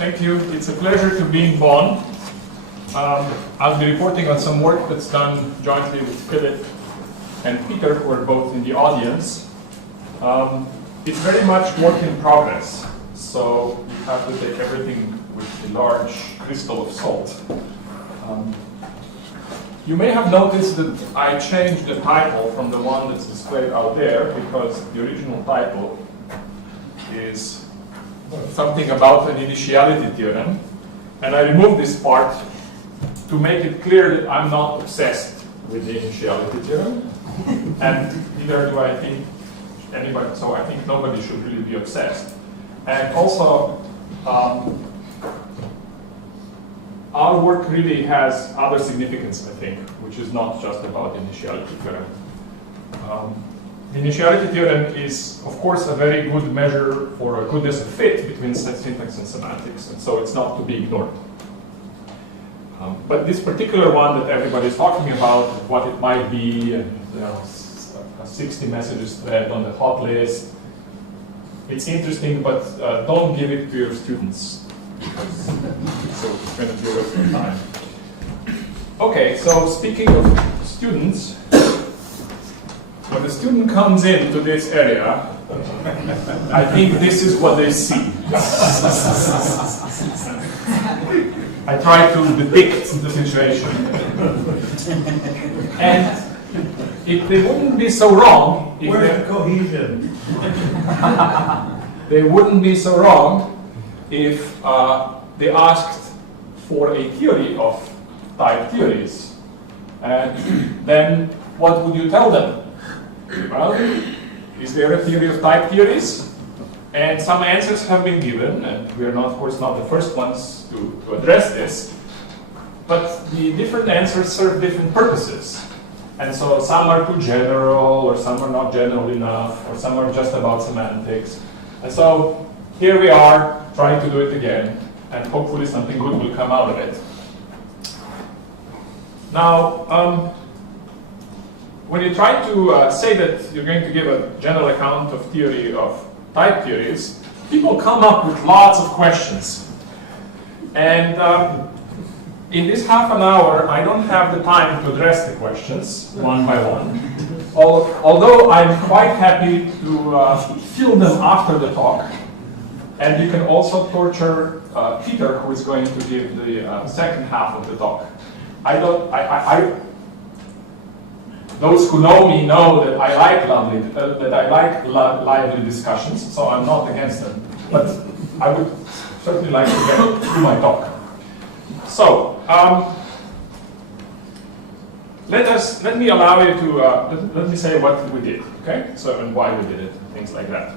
Thank you. It's a pleasure to be in Bonn. I'll be reporting on some work that's done jointly with Philipp and Peter, who are both in the audience. It's very much work in progress, so you have to take everything with a large crystal of salt. You may have noticed that I changed the title from the one that's displayed out there, because the original title is something about an initiality theorem, and I removed this part to make it clear that I'm not obsessed with the initiality theorem, and neither do I think anybody, so I think nobody should really be obsessed. And also, our work really has other significance, I think, which is not just about the initiality theorem. The initiality theorem is, of course, a very good measure for a goodness of fit between syntax and semantics, and so it's not to be ignored. But this particular one that everybody is talking about, what it might be, and a 60 messages thread on the hot list, it's interesting, but don't give it to your students, because it's going to be a waste of time. Okay, so speaking of students, when the student comes into this area, I think this is what they see. I try to depict the situation. And if they wouldn't be so wrong, where's the cohesion? They wouldn't be so wrong if they asked for a theory of type theories. And then what would you tell them? Well, is there a theory of type theories? And some answers have been given, and we are not, of course, not the first ones to address this. But the different answers serve different purposes. And so some are too general, or some are not general enough, or some are just about semantics. And so here we are trying to do it again, and hopefully something good will come out of it. Now, when you try to say that you're going to give a general account of theory of type theories, people come up with lots of questions. And in this half an hour, I don't have the time to address the questions one by one. Although I'm quite happy to fill them after the talk. And you can also torture Peter, who is going to give the second half of the talk. Those who know me know that I like lively discussions, so I'm not against them. But I would certainly like to get through my talk. So let me allow you to let me say what we did, okay? So and why we did it, things like that.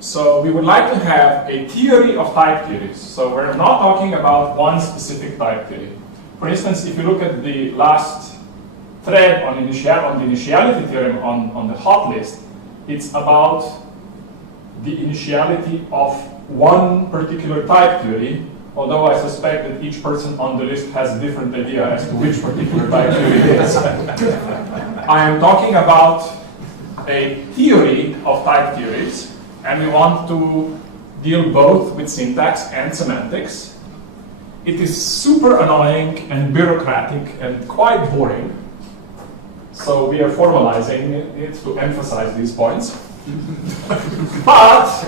So we would like to have a theory of type theories. So we're not talking about one specific type theory. For instance, if you look at the last thread on the initiality theorem on the hot list, it's about the initiality of one particular type theory, although I suspect that each person on the list has a different idea as to which particular type theory it is. I am talking about a theory of type theories, and we want to deal both with syntax and semantics. It is super annoying and bureaucratic and quite boring. So we are formalizing it to emphasize these points. but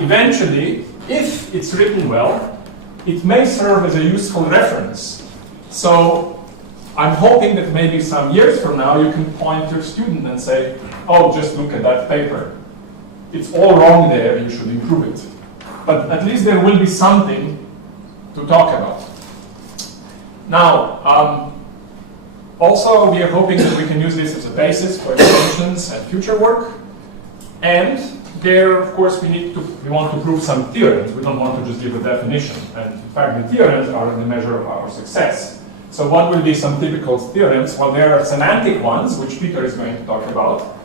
eventually, if it's written well, it may serve as a useful reference. So I'm hoping that maybe some years from now you can point to your student and say, oh, just look at that paper. It's all wrong there, you should improve it. But at least there will be something to talk about. Now, also, we are hoping that we can use this as a basis for extensions and future work. And there, of course, we want to prove some theorems. We don't want to just give a definition. And in fact, the theorems are the measure of our success. So what will be some typical theorems? Well, there are semantic ones, which Peter is going to talk about.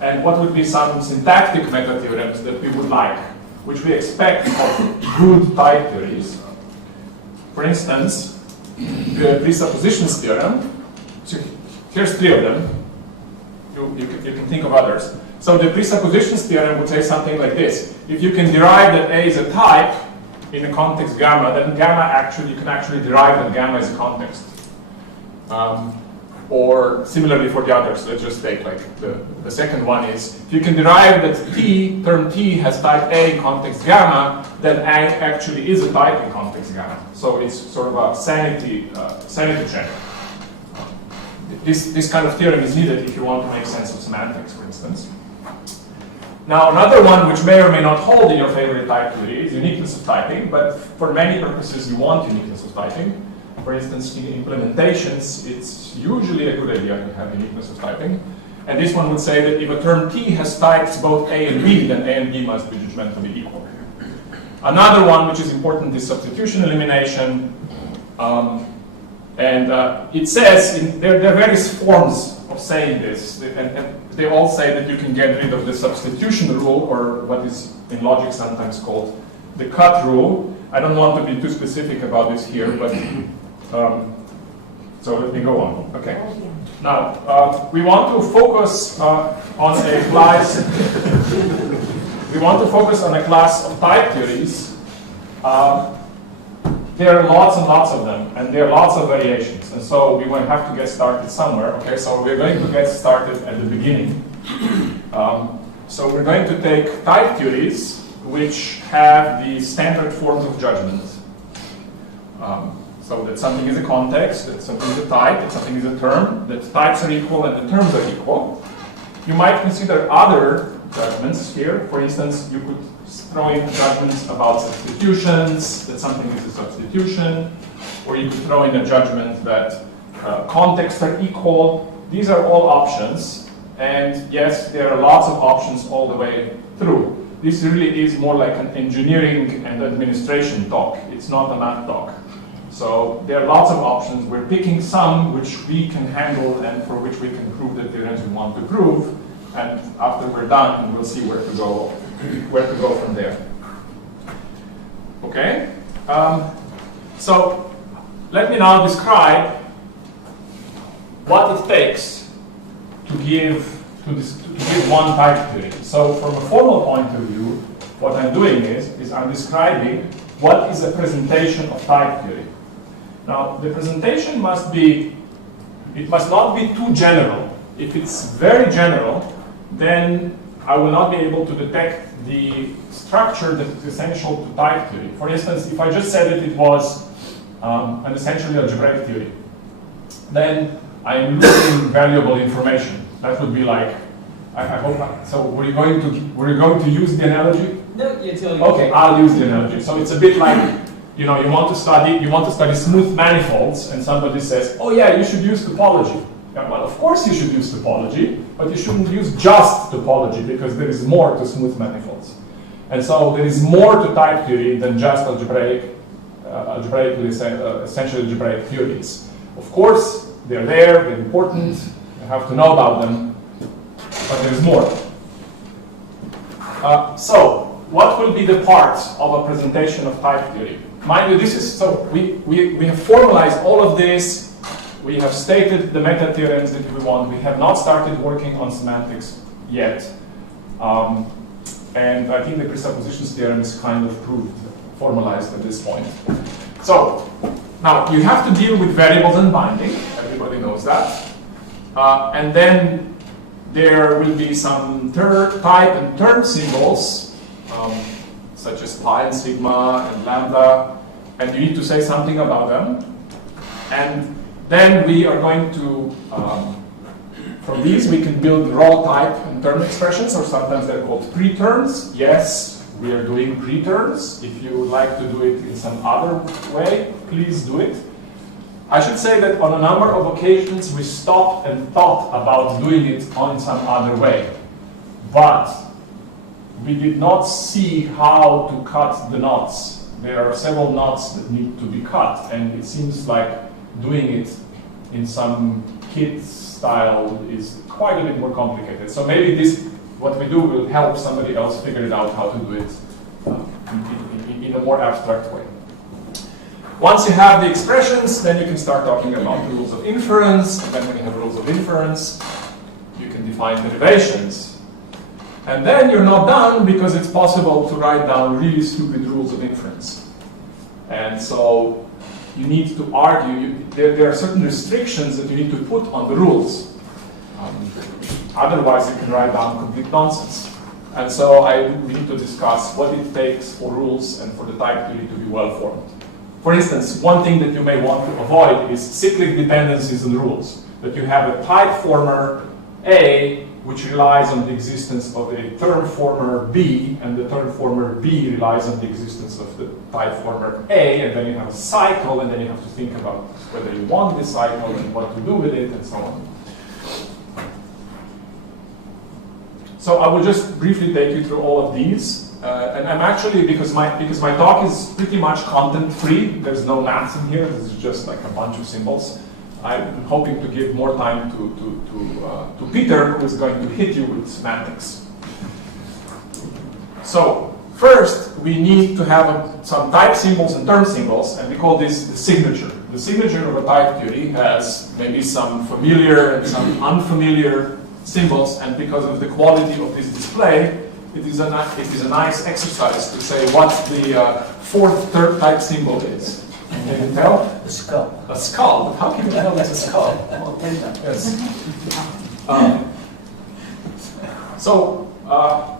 And what would be some syntactic meta-theorems that we would like, which we expect of good type theories. For instance, the presuppositions theorem. So here's three of them. You can think of others. So the presuppositions theorem would say something like this. If you can derive that A is a type in a context gamma, then gamma actually, you can actually derive that gamma is a context. Or similarly for the others, let's just take like the second one is, if you can derive that term T has type A in context gamma, then A actually is a type in context gamma. So it's sort of a sanity check. This kind of theorem is needed if you want to make sense of semantics, for instance. Now another one which may or may not hold in your favorite type theory is uniqueness of typing, but for many purposes you want uniqueness of typing. For instance, in implementations, it's usually a good idea to have uniqueness of typing. And this one would say that if a term T has types both A and B, then A and B must be judgmentally equal. Another one which is important is substitution elimination. It says, there are various forms of saying this, and they all say that you can get rid of the substitution rule, or what is in logic sometimes called the cut rule. I don't want to be too specific about this here, but so let me go on. Okay. Now we want to focus on a class. We want to focus on a class of type theories. There are lots and lots of them, and there are lots of variations, and so we will have to get started somewhere. Okay, so we're going to get started at the beginning. So we're going to take type theories which have the standard forms of judgment. So that something is a context, that something is a type, that something is a term, that types are equal and the terms are equal. You might consider other judgments here. For instance, you could throw in judgments about substitutions, that something is a substitution, or you could throw in a judgment that contexts are equal. These are all options, and yes, there are lots of options all the way through. This really is more like an engineering and administration talk. It's not a math talk. So there are lots of options. We're picking some which we can handle and for which we can prove the theorems we want to prove. And after we're done, we'll see where to go from there. Okay. So let me now describe what it takes to give one type theory. So from a formal point of view, what I'm doing is I'm describing what is a presentation of type theory. Now, the presentation must not be too general. If it's very general, then I will not be able to detect the structure that is essential to type theory. For instance, if I just said that it was an essentially algebraic theory, then I'm losing valuable information. That would be like, I hope not. So were you going to use the analogy? No, you tell me. Okay, I'll use the analogy. So it's a bit like, you want to study smooth manifolds, and somebody says, oh yeah, you should use topology. Yeah, well, of course you should use topology, but you shouldn't use just topology because there is more to smooth manifolds. And so there is more to type theory than just essentially algebraic theories. Of course, they're there, they're important, you have to know about them, but there's more. So, what will be the parts of a presentation of type theory? Mind you, this is, so we have formalized all of this. We have stated the meta theorems that we want. We have not started working on semantics yet. And I think the presuppositions theorem is kind of proved, formalized at this point. So, now you have to deal with variables and binding. Everybody knows that. And then there will be some type and term symbols, such as pi and sigma and lambda, and you need to say something about them. And then we are going to, from these we can build raw type and term expressions, or sometimes they're called preterms. Yes, we are doing preterms. If you would like to do it in some other way, please do it. I should say that on a number of occasions we stopped and thought about doing it on some other way. But we did not see how to cut the knots. There are several knots that need to be cut, and it seems like doing it in some kit style is quite a bit more complicated. So maybe what we do will help somebody else figure it out how to do it in a more abstract way. Once you have the expressions, then you can start talking about the rules of inference, and then when you have rules of inference, you can define derivations. And then you're not done because it's possible to write down really stupid rules of inference. And so you need to argue, there are certain restrictions that you need to put on the rules. Otherwise you can write down complete nonsense. And so we need to discuss what it takes for rules and for the type theory to be well formed. For instance, one thing that you may want to avoid is cyclic dependencies on rules. That you have a type former A which relies on the existence of a term former B, and the term former B relies on the existence of the type former A, and then you have a cycle, and then you have to think about whether you want this cycle and what to do with it, and so on. So I will just briefly take you through all of these, and I'm actually, because my talk is pretty much content-free, there's no maths in here, this is just like a bunch of symbols. I'm hoping to give more time to Peter, who is going to hit you with semantics. So first, we need to have some type symbols and term symbols, and we call this the signature. The signature of a type theory has maybe some familiar and some unfamiliar symbols, and because of the quality of this display, it is a nice exercise to say what the fourth type symbol is. Can you tell? A skull. A skull? But how can you tell it's a skull? Yes.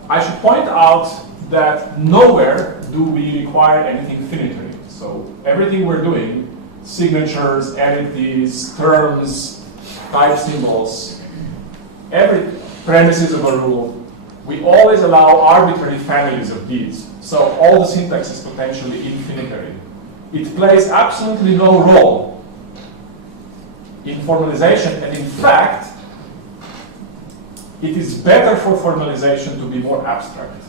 I should point out that nowhere do we require anything finitary. So everything we're doing, signatures, entities, terms, type symbols, every premises of a rule, we always allow arbitrary families of these. So all the syntax is potentially infinitary. It plays absolutely no role in formalization, and in fact, it is better for formalization to be more abstract.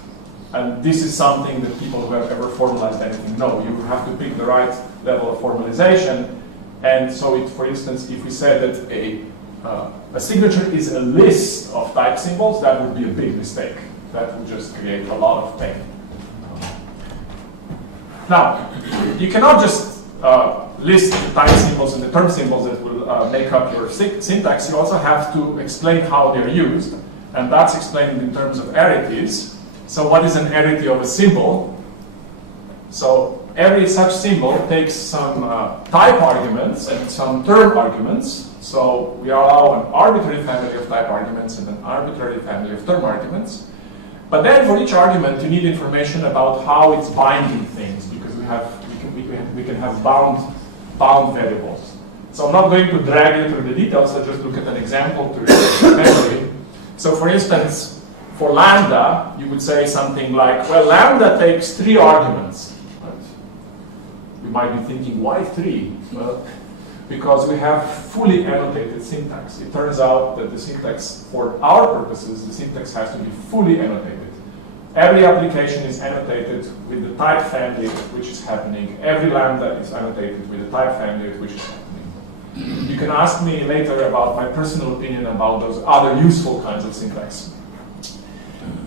And this is something that people who have ever formalized anything know. You have to pick the right level of formalization. And so, for instance, if we said that a signature is a list of type symbols, that would be a big mistake. That would just create a lot of pain. Now, you cannot just list the type symbols and the term symbols that will make up your syntax. You also have to explain how they're used, and that's explained in terms of arities. So what is an arity of a symbol? So every such symbol takes some type arguments and some term arguments. So we allow an arbitrary family of type arguments and an arbitrary family of term arguments. But then for each argument, you need information about how it's binding things, because we can have bound variables. So I'm not going to drag you through the details. I'll just look at an example to memory. So for instance, for lambda, you would say something like, well, lambda takes 3 arguments. Right? You might be thinking, why 3? Well, because we have fully annotated syntax. It turns out that the syntax, for our purposes, the syntax has to be fully annotated. Every application is annotated with the type family of which is happening. Every lambda is annotated with the type family of which is happening. You can ask me later about my personal opinion about those other useful kinds of syntax.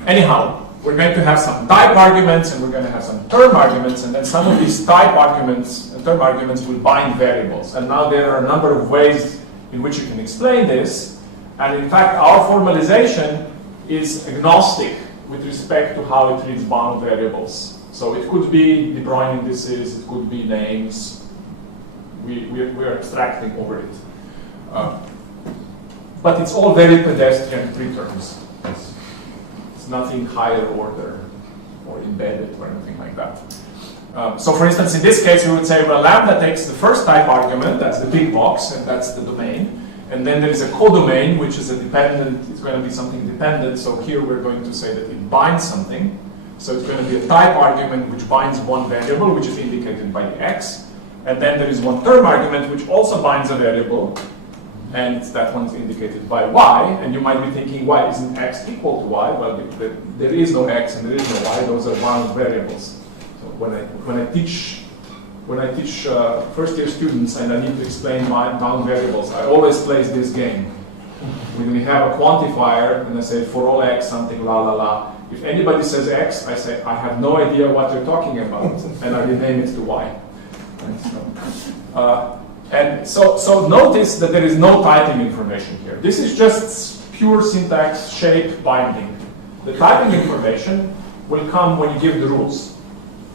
Anyhow, we're going to have some type arguments and we're going to have some term arguments, and then some of these type arguments and term arguments will bind variables. And now there are a number of ways in which you can explain this. And in fact, our formalization is agnostic with respect to how it reads bound variables. So it could be De Bruijn indices, it could be names. We're abstracting over it. But it's all very pedestrian preterms. It's nothing higher order or embedded or anything like that. So for instance, in this case, we would say, well, lambda takes the first type argument, that's the big box, and that's the domain. And then there is a codomain, which is a dependent, it's going to be something dependent. So here we're going to say that it binds something. So it's going to be a type argument which binds one variable, which is indicated by the x. And then there is one term argument which also binds a variable, and that one is indicated by y. And you might be thinking, why isn't x equal to y? Well, there is no x and there is no y. Those are bound variables. So when I teach first-year students and I need to explain bound variables, I always play this game. When we have a quantifier and I say for all x something la la la, if anybody says x, I say I have no idea what you're talking about, and I rename it to y. And so notice that there is no typing information here. This is just pure syntax, shape, binding. The typing information will come when you give the rules.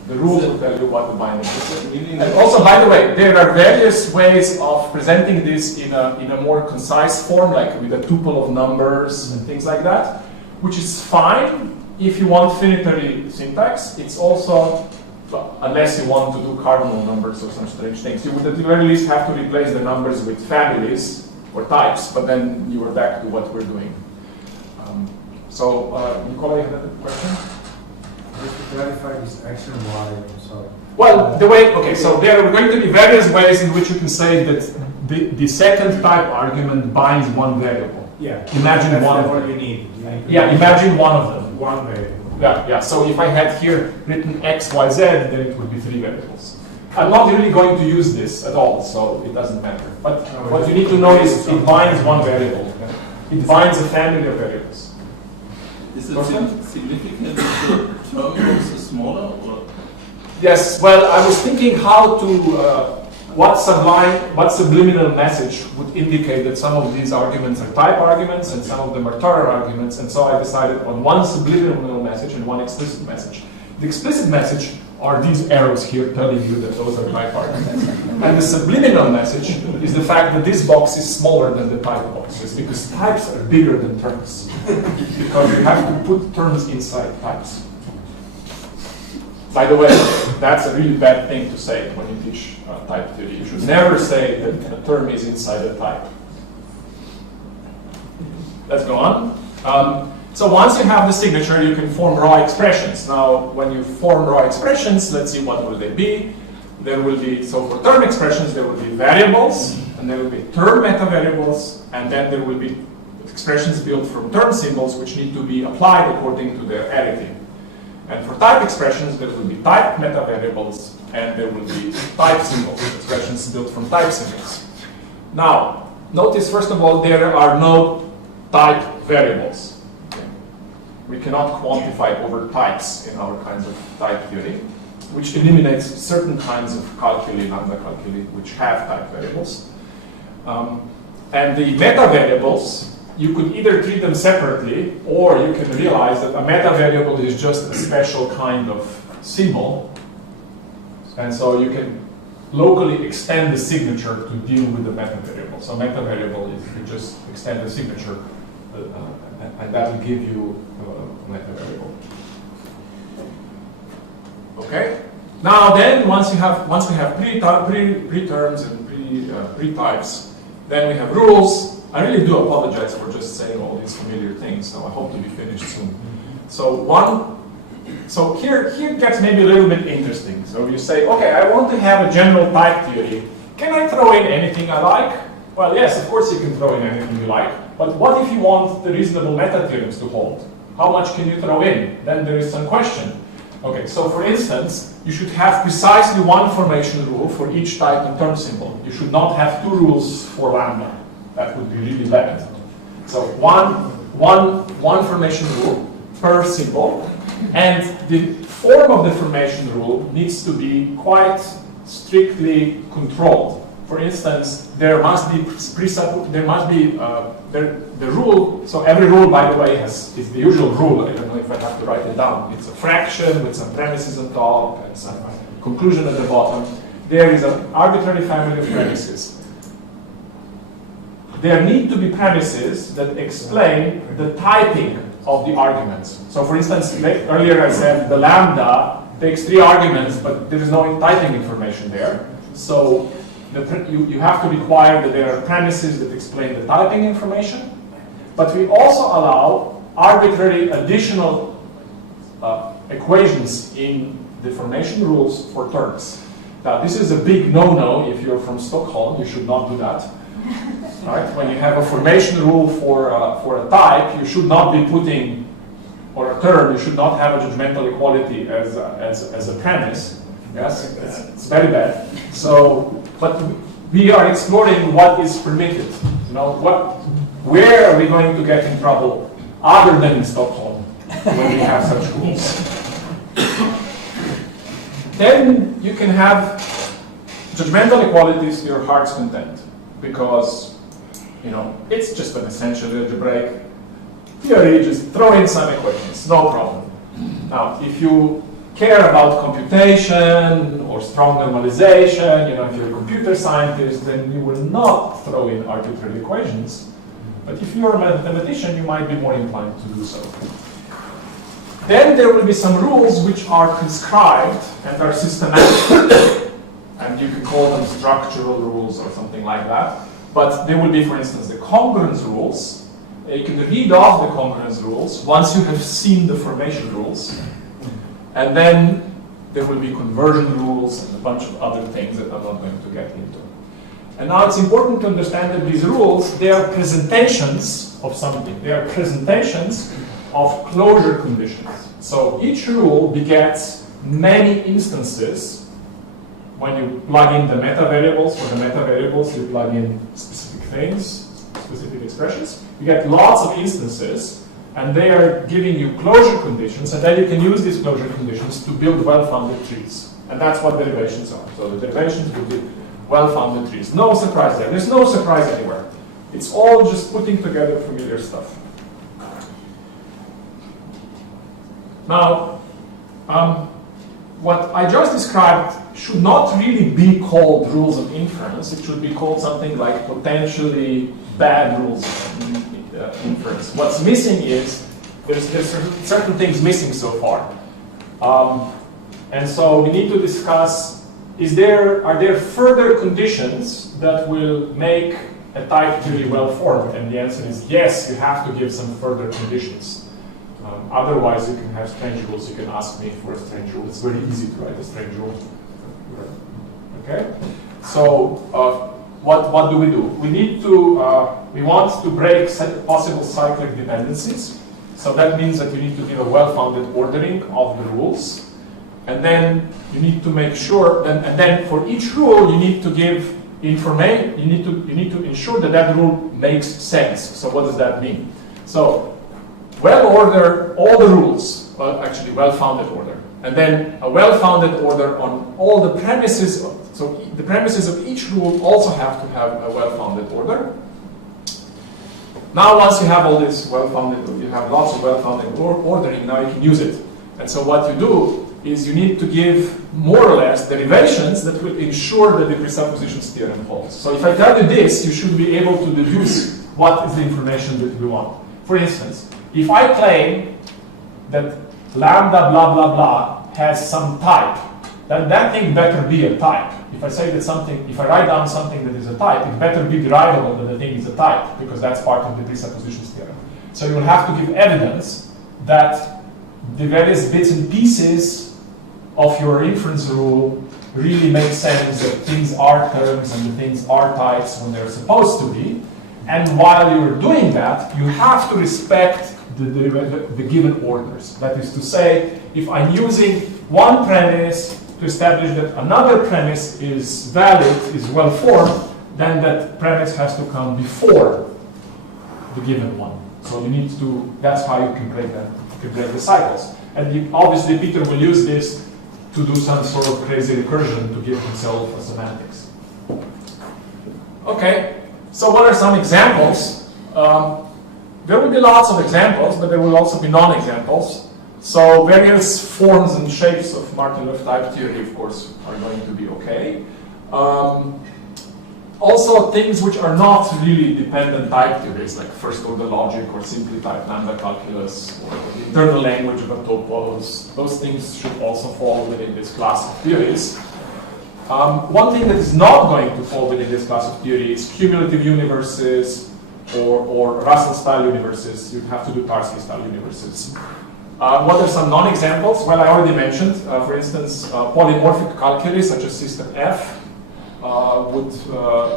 The rules will tell you what the binding is. And also, by the way, there are various ways of presenting this in a more concise form, like with a tuple of numbers and things like that, which is fine if you want finitary syntax. It's also, well, unless you want to do cardinal numbers or some strange things, you would at the very least have to replace the numbers with families or types, but then you are back to what we're doing. Nicola, you had a question? Just to clarify this action y, I'm sorry. Well, the way, okay, so there are going to be various ways in which you can say that the second type argument binds one variable. Yeah. Imagine that's one. What you need. Yeah, imagine one of them. One variable. Yeah. So if I had here written x, y, z, then it would be 3 variables. I'm not really going to use this at all, so it doesn't matter. But what you need to know is it binds one variable. It binds a family of variables. Is it significant that the term is smaller? Or? Yes, well, I was thinking how to, what subliminal message would indicate that some of these arguments are type arguments and some of them are Turing arguments, and so I decided on one subliminal message and one explicit message. The explicit message are these arrows here telling you that those are type arguments. And the subliminal message is the fact that this box is smaller than the type boxes, because types are bigger than terms. Because you have to put terms inside types. By the way, that's a really bad thing to say when you teach type theory. You should never say that a term is inside a type. Let's go on. So once you have the signature, you can form raw expressions. Now, when you form raw expressions, let's see what will they be. There will be, so for term expressions, there will be variables, and there will be term metavariables, and then there will be expressions built from term symbols which need to be applied according to their arity. And for type expressions, there will be type metavariables, and there will be type symbols, expressions built from type symbols. Now, notice first of all, there are no type variables. We cannot quantify over types in our kinds of type theory, which eliminates certain kinds of calculi, lambda calculi, which have type variables. And the metavariables, you could either treat them separately, or you can realize that a metavariable is just a special kind of symbol. And so you can locally extend the signature to deal with the metavariable. So metavariable is you just extend the signature, and that will give you a metavariable. Okay. Now then, once we have pre-terms and pre-types, then we have rules. I really do apologize for just saying all these familiar things, so I hope to be finished soon. So here it gets maybe a little bit interesting. So you say, okay, I want to have a general type theory. Can I throw in anything I like? Well, yes, of course you can throw in anything you like. But what if you want the reasonable meta-theorems to hold? How much can you throw in? Then there is some question. Okay, so for instance, you should have precisely one formation rule for each type and term symbol. You should not have two rules for lambda. That would be really bad. So one formation rule per symbol, and the form of the formation rule needs to be quite strictly controlled. For instance, there must be the rule. So every rule, by the way, is the usual rule. I don't know if I have to write it down. It's a fraction with some premises on top and some conclusion at the bottom. There is an arbitrary family of premises. There need to be premises that explain the typing of the arguments. So for instance, earlier I said the lambda takes 3 arguments, but there is no typing information there. So you have to require that there are premises that explain the typing information, but we also allow arbitrary additional equations in the formation rules for terms. Now, this is a big no-no if you're from Stockholm. You should not do that. Right? When you have a formation rule for a type, you should not be putting, or a term, you should not have a judgmental equality as a premise. Yes, it's very bad. So, but we are exploring what is permitted. You know, where are we going to get in trouble other than in Stockholm when we have such rules? Then you can have judgmental equalities to your heart's content, because it's just an essential algebraic theory, just throw in some equations, no problem. Now, if you care about computation or strong normalization, if you're a computer scientist, then you will not throw in arbitrary equations. But if you're a mathematician, you might be more inclined to do so. Then there will be some rules which are prescribed and are systematic. And you can call them structural rules or something like that. But there will be, for instance, the congruence rules. You can read off the congruence rules once you have seen the formation rules. And then there will be conversion rules and a bunch of other things that I'm not going to get into. And now it's important to understand that these rules, they are presentations of something. They are presentations of closure conditions. So each rule begets many instances. When you plug in the meta variables, for the meta variables you plug in specific things, specific expressions. You get lots of instances, and they are giving you closure conditions, and then you can use these closure conditions to build well-founded trees. And that's what derivations are. So the derivations will be well-founded trees. No surprise there. There's no surprise anywhere. It's all just putting together familiar stuff. Now, what I just described should not really be called rules of inference. It should be called something like potentially bad rules of inference. What's missing is, there's certain things missing so far. And so we need to discuss, are there further conditions that will make a type theory well-formed? And the answer is yes, you have to give some further conditions. Otherwise, you can have strange rules. You can ask me for a strange rule. It's very easy to write a strange rule. Okay? So, what do? We want to break possible cyclic dependencies. So that means that you need to give a well-founded ordering of the rules. And then you need to make sure, and then for each rule, you need to give information. You need to ensure that that rule makes sense. So what does that mean? So, well-order all the rules, well, actually well-founded order, and then a well-founded order on all the premises. So the premises of each rule also have to have a well-founded order. Now, once you have all this well-founded, you have lots of well-founded ordering. Now you can use it. And so what you do is you need to give more or less derivations that will ensure that the presuppositions theorem holds. So if I tell you this, you should be able to deduce what is the information that we want. For instance, if I claim that lambda blah blah blah has some type, then that thing better be a type. If I say that if I write down something that is a type, it better be derivable that the thing is a type, because that's part of the presuppositions theorem. So you will have to give evidence that the various bits and pieces of your inference rule really make sense, that things are terms and the things are types when they're supposed to be. And while you're doing that, you have to respect the given orders. That is to say, if I'm using one premise to establish that another premise is valid, is well-formed, then that premise has to come before the given one. So you need to, that's how you can break the cycles. And obviously Peter will use this to do some sort of crazy recursion to give himself a semantics. Okay, so what are some examples? There will be lots of examples, but there will also be non-examples. So various forms and shapes of Martin-Löf type theory, of course, are going to be okay. Also, things which are not really dependent type theories, like first-order logic or simply type lambda calculus or the internal language of a topos, those things should also fall within this class of theories. One thing that is not going to fall within this class of theory is cumulative universes or Russell-style universes. You have to do Tarski-style universes. What are some non-examples? Well, I already mentioned, for instance, polymorphic calculus, such as system F, would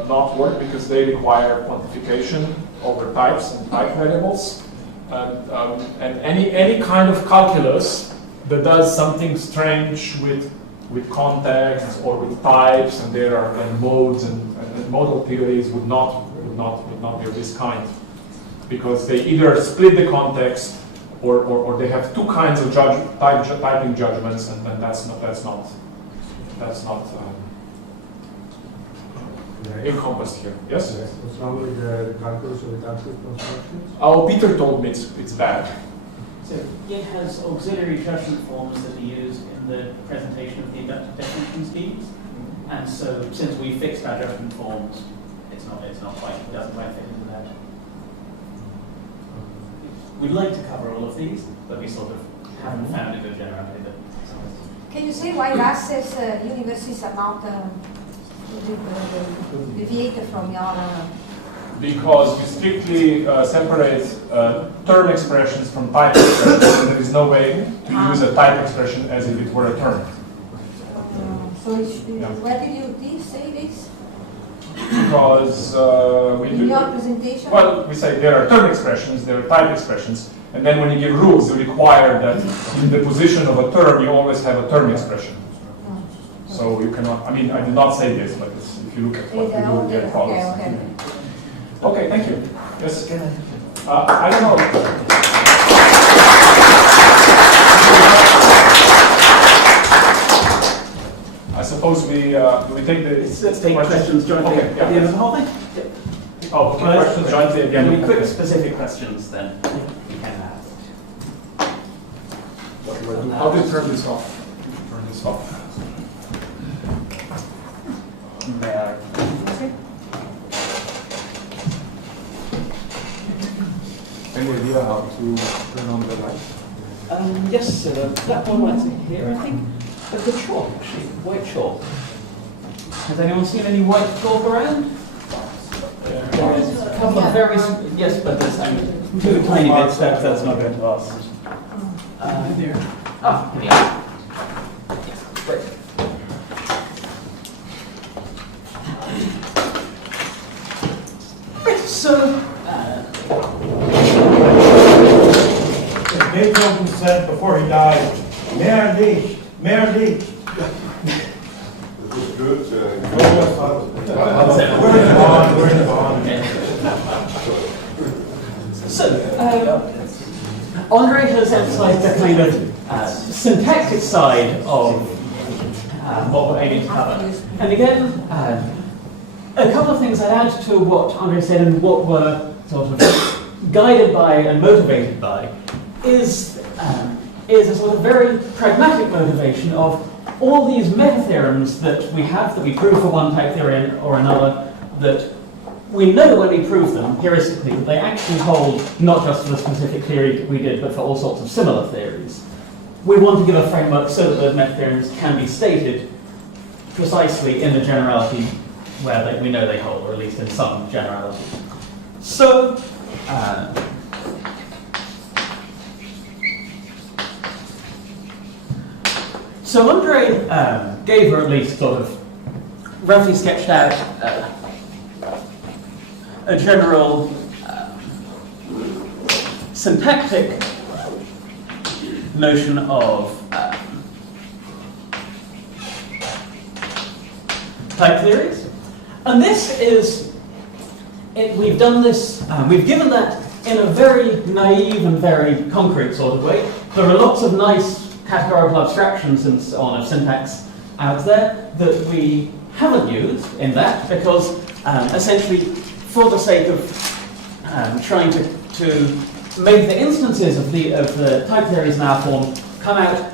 not work because they require quantification over types and type variables. And any kind of calculus that does something strange with contexts or with types, and there are modes and modal theories would not be of this kind, because they either split the context or they have two kinds of typing judgments, and that's not encompassed here. Yes? What's wrong with the calculus of adaptive constructions? Oh, Peter told me it's bad. So it has auxiliary judgment forms that are used in the presentation of the inductive definition schemes. And so since we fixed our judgment forms, it's not quite, it doesn't quite fit into that. We'd like to cover all of these, but we sort of haven't found a good generality that. Can you say why Russell's universes are not deviated from your... Because we strictly separate term expressions from type expressions, and there is no way to use a type expression as if it were a term. Where did you say this? Because we In do... your presentation? Well, we say there are term expressions, there are type expressions, and then when you give rules, you require that in the position of a term, you always have a term expression. So you cannot, I mean, I did not say this, but if you look at what we do, it follows. Okay. Okay, thank you. Yes? I don't know. I suppose we do we take the... Let's take questions jointly Okay, at the end of the whole thing. Oh, okay, questions jointly again. Any quick specific questions then you can ask. How do you turn this off? Turn this off. There. Any idea how to turn on the light? Yes, so that one light's here, I think. But the chalk, actually, white chalk. Has anyone seen any white chalk around? There is a couple of very, yes, but there's two tiny bits that's not going to last. There. Ah, here we are. Yes, great. Right, so, Beethoven said before he died, merely. It was good. We're in the bond. So, Andrej has emphasized the kind of syntactic side of what we're aiming to cover. And again, a couple of things I'd add to what Andrej said and what we're sort of guided by and motivated by is a sort of very pragmatic motivation of all these meta-theorems that we have, that we prove for one type theory or another, that we know when we prove them, heuristically, that they actually hold not just for the specific theory that we did, but for all sorts of similar theories. We want to give a framework so that those meta-theorems can be stated precisely in the generality where we know they hold, or at least in some generality. So, so Andrej gave, or at least sort of roughly sketched out a general syntactic notion of type theories. And this is, we've done this, we've given that in a very naive and very concrete sort of way. There are lots of nice categorical abstractions and so on of syntax out there that we haven't used in that because essentially for the sake of trying to make the instances of the type theories in our form come out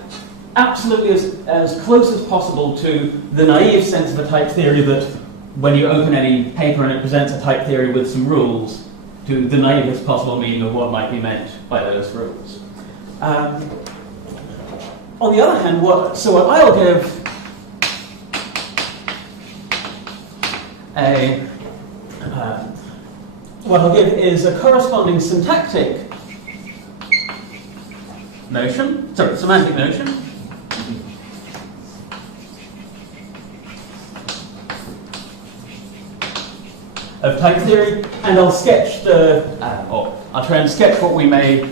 absolutely as close as possible to the naive sense of a type theory that when you open any paper and it presents a type theory with some rules, to the naivest possible meaning of what might be meant by those rules. On the other hand, what I'll give what I'll give is a corresponding syntactic notion, semantic notion of type theory, and I'll sketch or I'll try and sketch what we may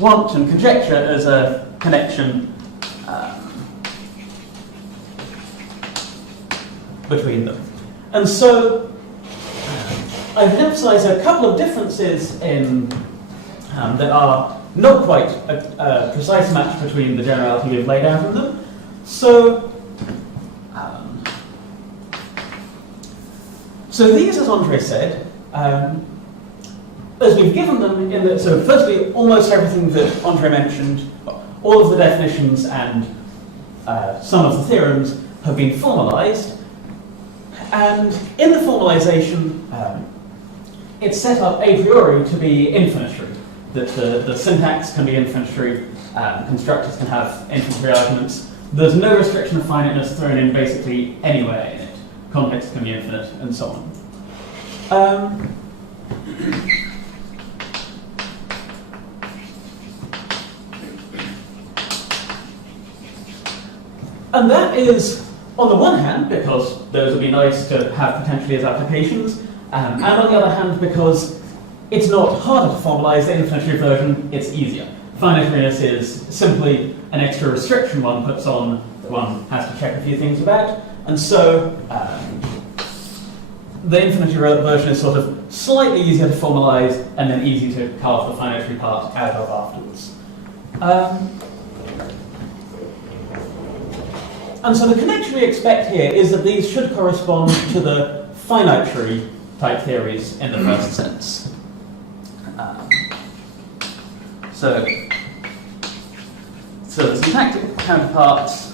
want and conjecture as a connection between them. And so I've emphasized a couple of differences in that are not quite a precise match between the generality we've laid out in them. So these, as Andrej said, as we've given them in the, so firstly, almost everything that Andrej mentioned, all of the definitions and some of the theorems have been formalized. And in the formalization, it's set up a priori to be infinitary, that the syntax can be infinitary, constructors can have infinitary arguments. There's no restriction of finiteness thrown in basically anywhere in it. Context can be infinite, and so on. And that is, on the one hand, because those would be nice to have potentially as applications, and on the other hand, because it's not harder to formalize the infinitary version, it's easier. Finiteness is simply an extra restriction one puts on that one has to check a few things about, and so the infinitary version is sort of slightly easier to formalize and then easy to carve the finitary part out of afterwards. And so the connection we expect here is that these should correspond to the finitary type theories in the first sense. So the syntactic counterparts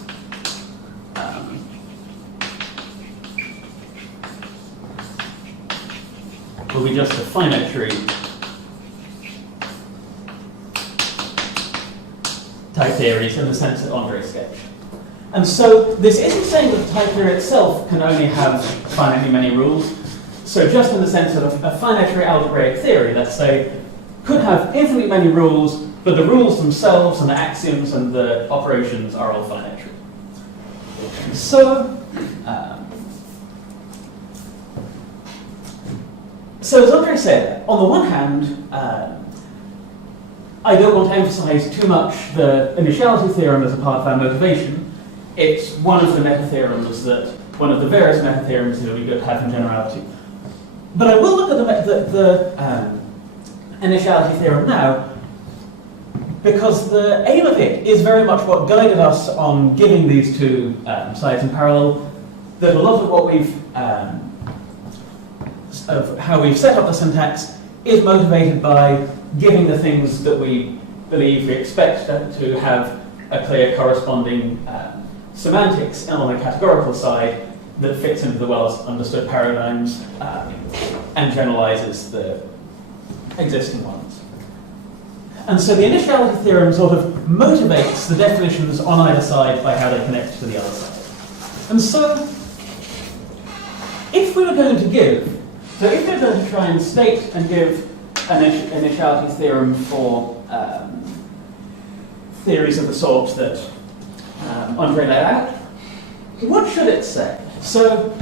will be just the finitary type theories in the sense that Andrej sketched. And so this isn't saying that the type theory itself can only have finitely many rules. So just in the sense that a finitary algebraic theory, let's say, could have infinitely many rules, but the rules themselves and the axioms and the operations are all finitary. So as Andrej said, on the one hand, I don't want to emphasize too much the initiality theorem as a part of our motivation. It's one of the meta-theorems one of the various meta-theorems that we could have in generality. But I will look at the initiality theorem now, because the aim of it is very much what guided us on giving these two sides in parallel, that a lot of what we've of how we've set up the syntax is motivated by giving the things that we believe we expect to have a clear corresponding semantics on the categorical side that fits into the well-understood paradigms and generalizes the existing ones. And so the initiality theorem sort of motivates the definitions on either side by how they connect to the other side. And so if we were going to try and state and give an initiality theorem for theories of the sort that Andrej laid out, what should it say? So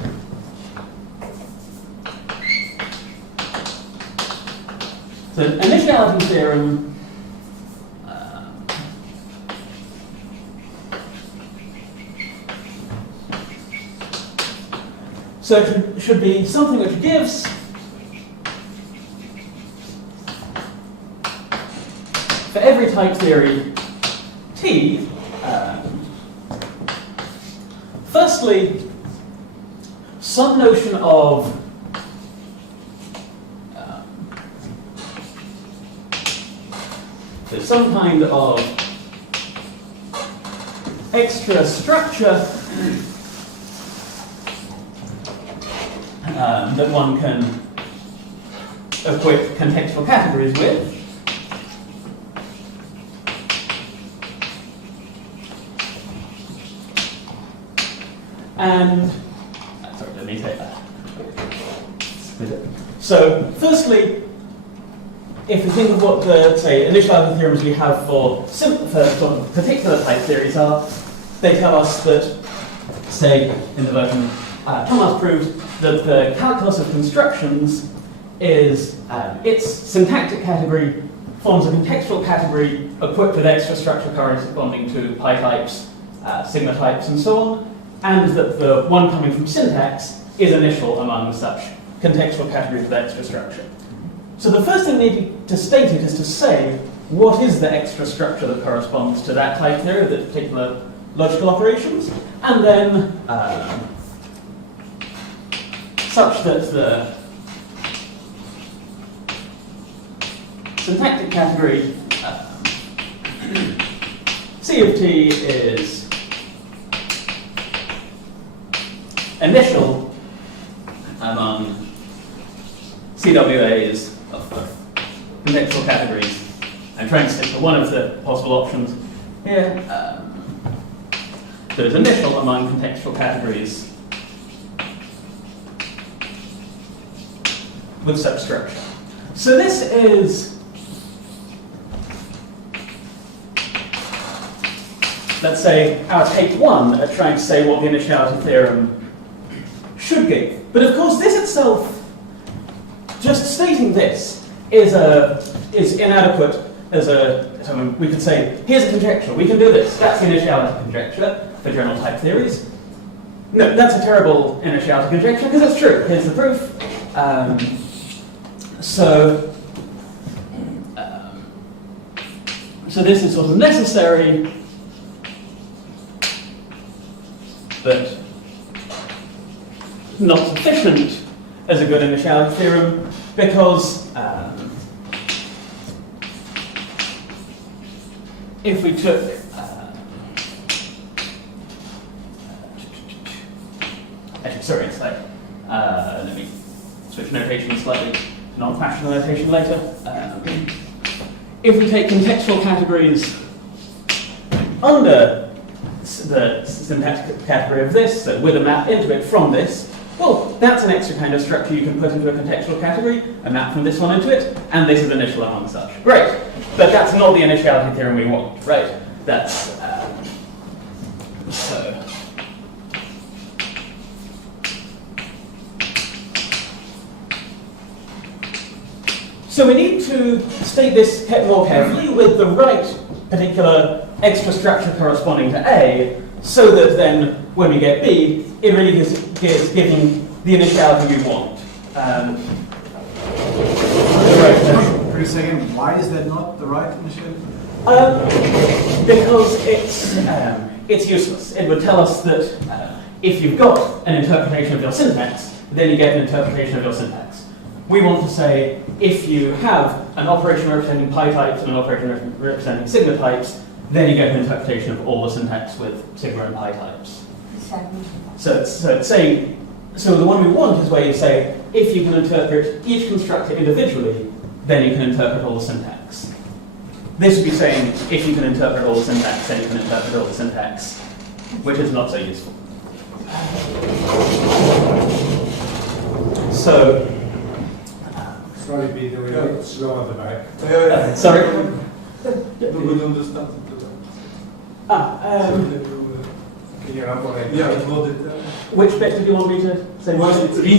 the initiality theorem so it should be something which gives for every type theory T, firstly, some notion of some kind of extra structure that one can equip contextual categories with. And, sorry, let me take that. So, firstly, if we think of what the, say, initiality theorems we have for particular type theories are, they tell us that, say, in the version Thomas proved, that the calculus of constructions is its syntactic category forms a contextual category equipped with extra structure corresponding to pi types, sigma types, and so on, and that the one coming from syntax is initial among such contextual categories with extra structure. So the first thing we need to state it is to say what is the extra structure that corresponds to that type theory, the particular logical operations, and then such that the syntactic category C of t is initial among CWAs of contextual categories. I'm trying to stick to one of the possible options here. So it's initial among contextual categories with such structure. So this is, let's say, our take one at trying to say what the initiality theorem should give. But of course, this itself, just stating this, is inadequate as so we could say, here's a conjecture, we can do this. That's the initiality conjecture for general type theories. No, that's a terrible initiality conjecture because it's true. Here's the proof. So this is sort of necessary, but not sufficient as a good initiality theorem because if we took actually, sorry, it's like let me switch notation slightly, not fashion the notation later. If we take contextual categories under the syntactic category of this, so with a map into it from this, well, that's an extra kind of structure you can put into a contextual category, a map from this one into it, and this is initial among such. Great, but that's not the initiality theorem we want, right? That's So we need to state this more carefully with the right particular extra structure corresponding to A, so that then when we get B, it really is giving the initiality we want. For a second, why is that not the right initiality? Because it's useless. It would tell us that if you've got an interpretation of your syntax, then you get an interpretation of your syntax. We want to say, if you have an operation representing pi types and an operation representing sigma types, then you get an interpretation of all the syntax with sigma and pi types. So it's saying, so the one we want is where you say, if you can interpret each constructor individually, then you can interpret all the syntax. This would be saying, if you can interpret all the syntax, then you can interpret all the syntax, which is not so useful. So, Sorry, Peter, we're a bit slow at the back. sorry? Nobody understands it. Can you elaborate? Yeah, it was it. Which bit did you want me to say? Read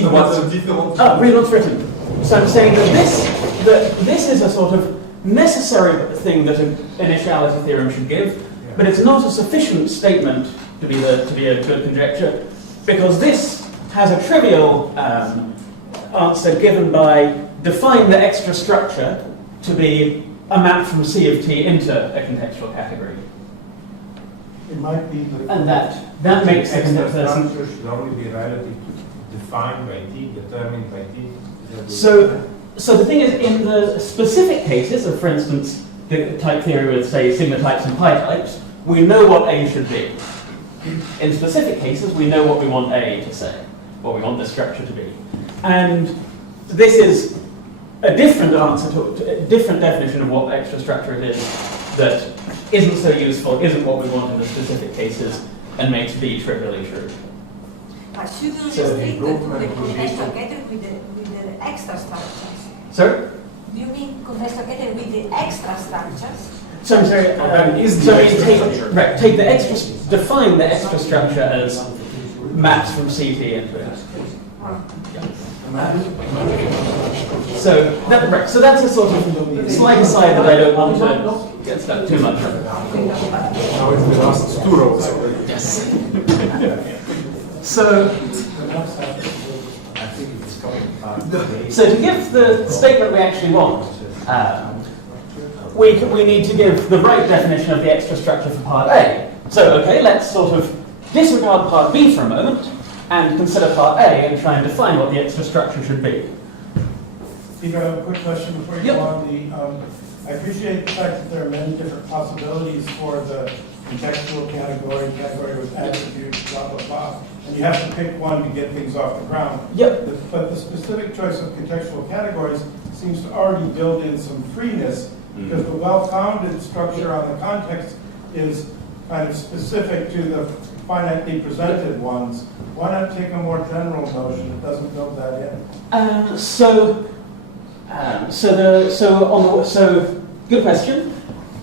what's different. Read what's written. So I'm saying that this is a sort of necessary thing that an initiality theorem should give, but it's not a sufficient statement to be a good conjecture, because this has a trivial answer given by define the extra structure to be a map from C of t into a contextual category. It might be the And that makes the extra person. structure should only be relative to defined by t, determined by t. So the thing is, in the specific cases of, for instance, the type theory with, say, sigma types and pi types, we know what A should be. In specific cases, we know what we want A to say, what we want the structure to be. And this is a different answer to a different definition of what extra structure it is that isn't so useful, isn't what we want in the specific cases, and makes B trivially true. But should you So the restrict to the improvement would be contextual category with the extra structures? Sorry? Do you mean contextual category with the extra structures? So I'm sorry, take the extra, define the extra structure as maps from CT into it. So that's a sort of slight aside that I don't want to get stuck too much on. Now it's the last two rows. Yes. So to give the statement we actually want, we need to give the right definition of the extra structure for part A. So, okay, let's sort of disregard part B for a moment and consider part A and try and define what the extra structure should be. Peter, I have a quick question before you Yep. go on. I appreciate the fact that there are many different possibilities for the contextual category with attributes, blah, blah, blah. And you have to pick one to get things off the ground. Yep. But the specific choice of contextual categories seems to already build in some freeness, because the well-founded structure on the context is kind of specific to the finitely presented ones. Why not take a more general notion that doesn't build that in? So good question.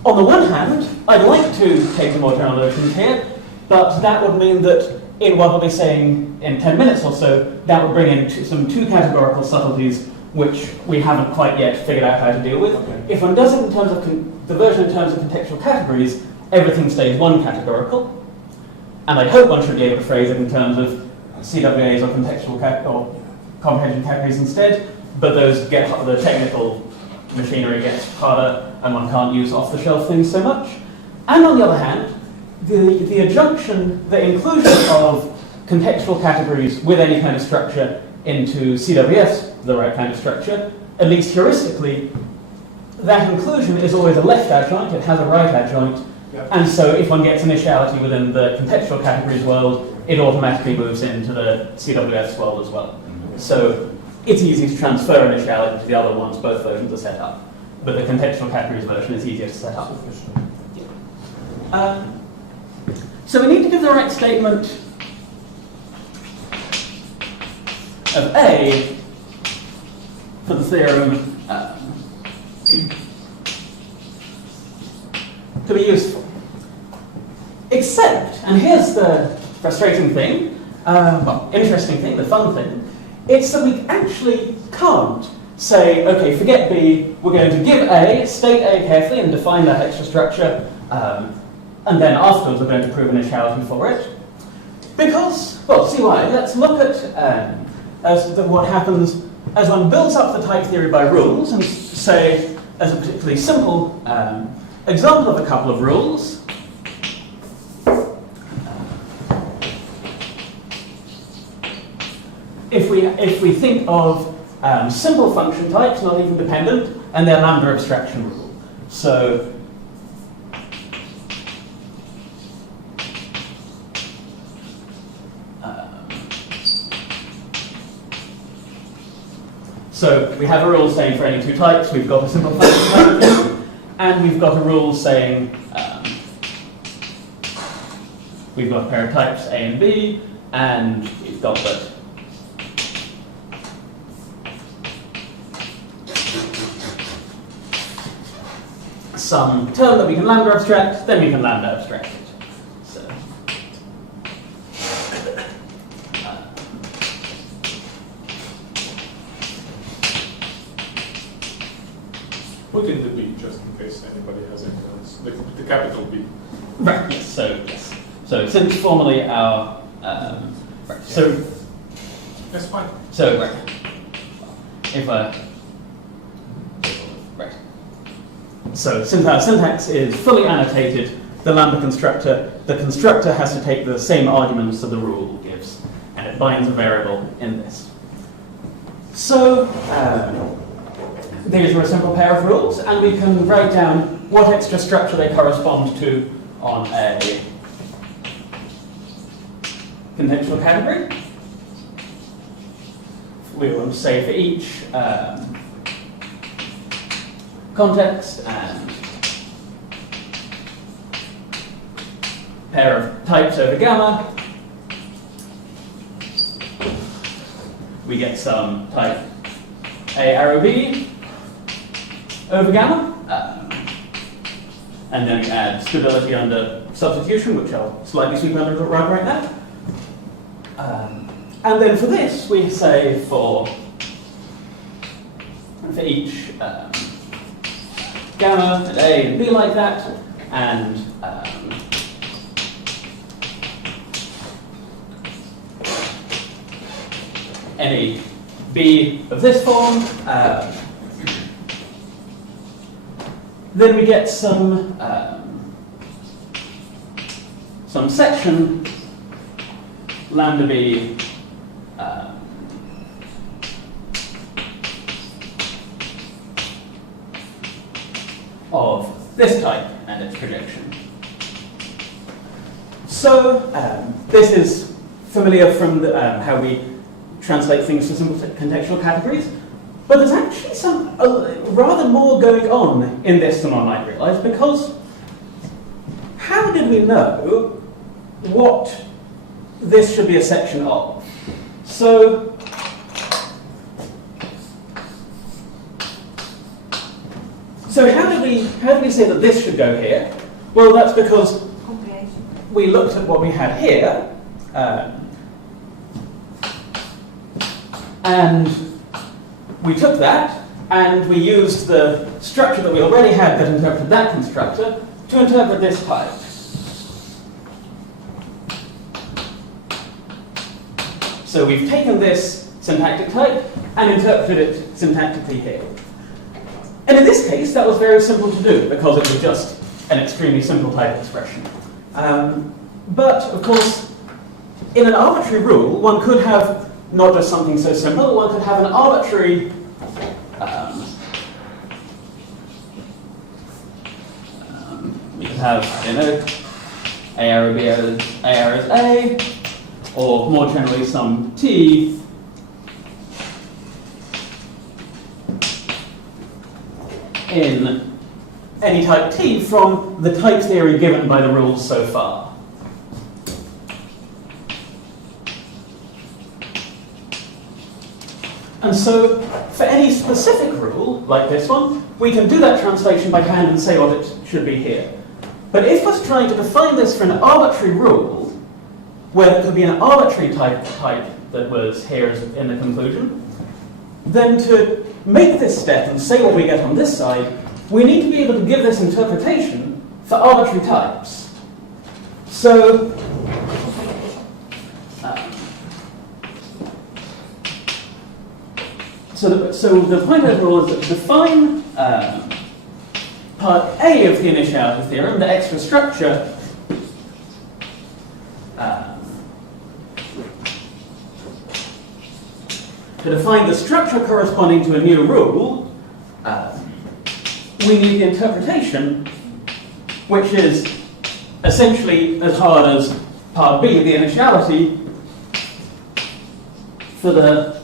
On the one hand, I'd like to take a more general notion here, but that would mean that in what I'll be saying in 10 minutes or so, that would bring in some two categorical subtleties which we haven't quite yet figured out how to deal with. Okay. If one does it in terms of the version in terms of contextual categories, everything stays one categorical, and I hope one should be able to phrase it in terms of CWAs or contextual or comprehension categories instead, but those get the technical machinery gets harder, and one can't use off-the-shelf things so much. And on the other hand, the adjunction, the inclusion of contextual categories with any kind of structure into CWS, the right kind of structure, at least heuristically, that inclusion is always a left adjoint, it has a right adjoint, and so if one gets initiality within the contextual categories world, it automatically moves into the CWS world as well. So it's easy to transfer initiality to the other ones, both versions are set up, but the contextual categories version is easier to set up. So we need to give the right statement of A for the theorem to be useful. Except, and here's the frustrating thing, well, interesting thing, the fun thing, it's that we actually can't say, okay, forget B, we're going to give A, state A carefully and define that extra structure, and then afterwards we're going to prove initiality for it. Because, well, see why. Let's look at what happens as one builds up the type theory by rules, and say, as a particularly simple example of a couple of rules. If we think of simple function types, not even dependent, and their lambda abstraction rule. So we have a rule saying for any two types, we've got a simple function type, and we've got a rule saying we've got a pair of types A and B, and we've got that some term that we can lambda abstract, then we can lambda abstract it. So, Put in the B just in case anybody has any notes. The capital B. right. Yes. So since formally our right. So That's fine. so right. If right. So since our syntax is fully annotated, the lambda constructor, the constructor has to take the same arguments that the rule gives, and it binds a variable in this. So these are a simple pair of rules, and we can write down what extra structure they correspond to on a contextual category. We will say for each context and pair of types over gamma, we get some type A arrow B over gamma, and then we add stability under substitution, which I'll slightly sweep under the rug right now. And then for this, we say for each gamma and A and B like that, and any B of this form, then we get some section lambda B this type and its projection. So this is familiar from how we translate things to simple contextual categories, but there's actually some rather more going on in this than one might realize, because how did we know what this should be a section of? So how did we say that this should go here? Well, that's because we looked at what we had here, and we took that, and we used the structure that we already had that interpreted that constructor to interpret this type. So we've taken this syntactic type and interpreted it syntactically here. And in this case, that was very simple to do, because it was just an extremely simple type expression. But, of course, in an arbitrary rule, one could have not just something so simple, one could have an arbitrary we could have, A arrow B arrow is A, or more generally some T in any type T from the type theory given by the rules so far. And so, for any specific rule, like this one, we can do that translation by hand and say what it should be here. But if we're trying to define this for an arbitrary rule, where there could be an arbitrary type that was here in the conclusion, then to make this step and say what we get on this side, we need to be able to give this interpretation for arbitrary types. So, so the point of the rule is that define part A of the initiality theorem, the extra structure, to define the structure corresponding to a new rule, we need the interpretation, which is essentially as hard as part B, the initiality, for the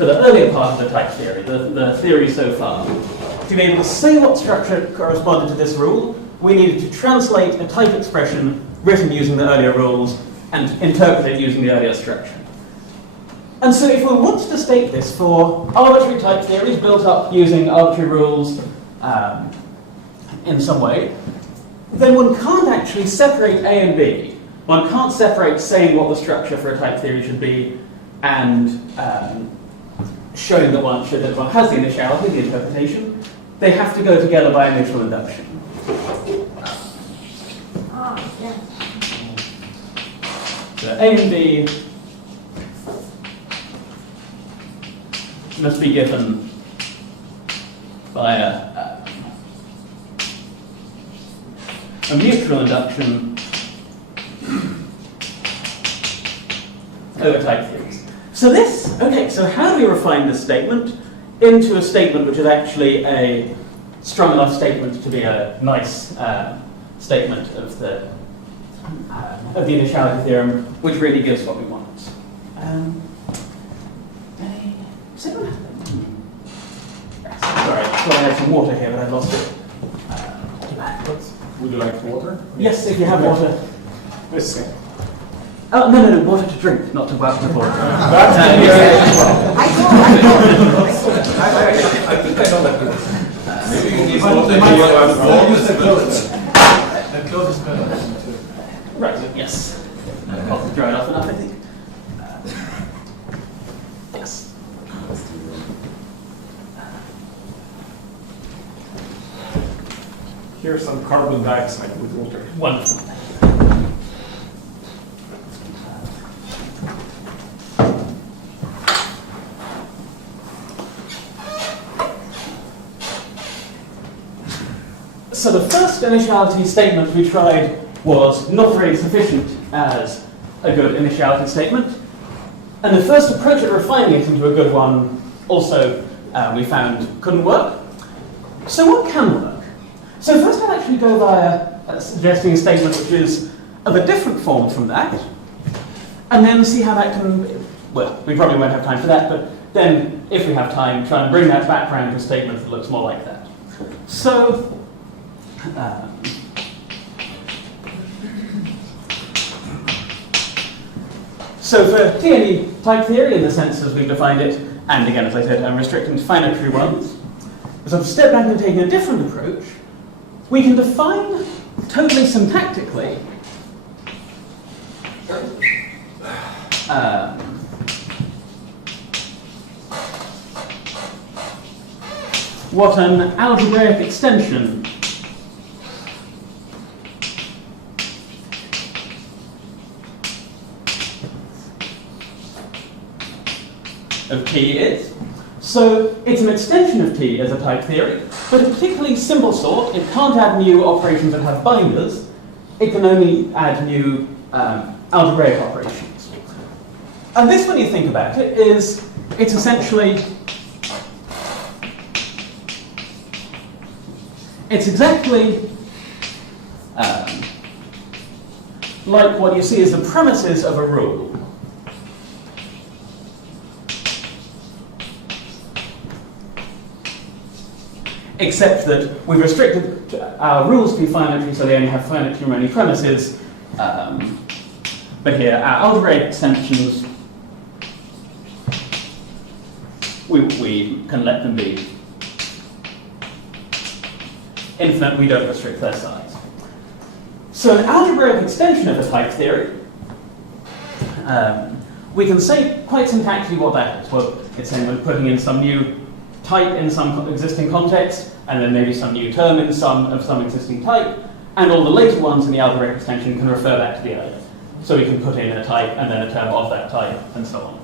earlier part of the type theory, the theory so far. To be able to say what structure corresponded to this rule, we needed to translate a type expression written using the earlier rules and interpret it using the earlier structure. And so if we want to state this for arbitrary type theories built up using arbitrary rules in some way, then one can't actually separate A and B. One can't separate saying what the structure for a type theory should be and showing that one has the initiality, the interpretation. They have to go together by initial induction. So A and B must be given by a mutual induction over type theories. So so how do we refine this statement into a statement which is actually a strong enough statement to be a nice statement of the initiality theorem, which really gives what we want. Sorry, I thought I had some water here, but I lost it. Would you like water? Yes, if you have water. This thing. Oh, no, water to drink, not to wipe the water. That's I think I know that. Maybe you need The clothes is better. Right, yes. I'll dry it off enough, I think. Yes. Here's some carbon dioxide with water. Wonderful. So the first initiality statement we tried was not very sufficient as a good initiality statement. And the first approach at refining it into a good one also we found couldn't work. So what can work? So first I'll actually go via suggesting a statement which is of a different form from that, and then see how that can, well, we probably won't have time for that, but then if we have time, try and bring that back around to a statement that looks more like that. So, so for T type theory, in the sense as we've defined it, and again, as I said, I'm restricting to finite true ones, as I've stepped back and taken a different approach, we can define totally syntactically what an algebraic extension of T is. So it's an extension of T as a type theory, but a particularly simple sort. It can't add new operations that have binders. It can only add new algebraic operations. And this, when you think about it, it's essentially, it's exactly like what you see as the premises of a rule. Except that we've restricted our rules to be finitary, so they only have finitely many premises. But here, our algebraic extensions, we can let them be infinite. We don't restrict their size. So an algebraic extension of a type theory, we can say quite syntactically what that is. Well, it's saying we're putting in some new type in some existing context, and then maybe some new term in some existing type, and all the later ones in the algebraic extension can refer back to the earlier. So we can put in a type and then a term of that type, and so on.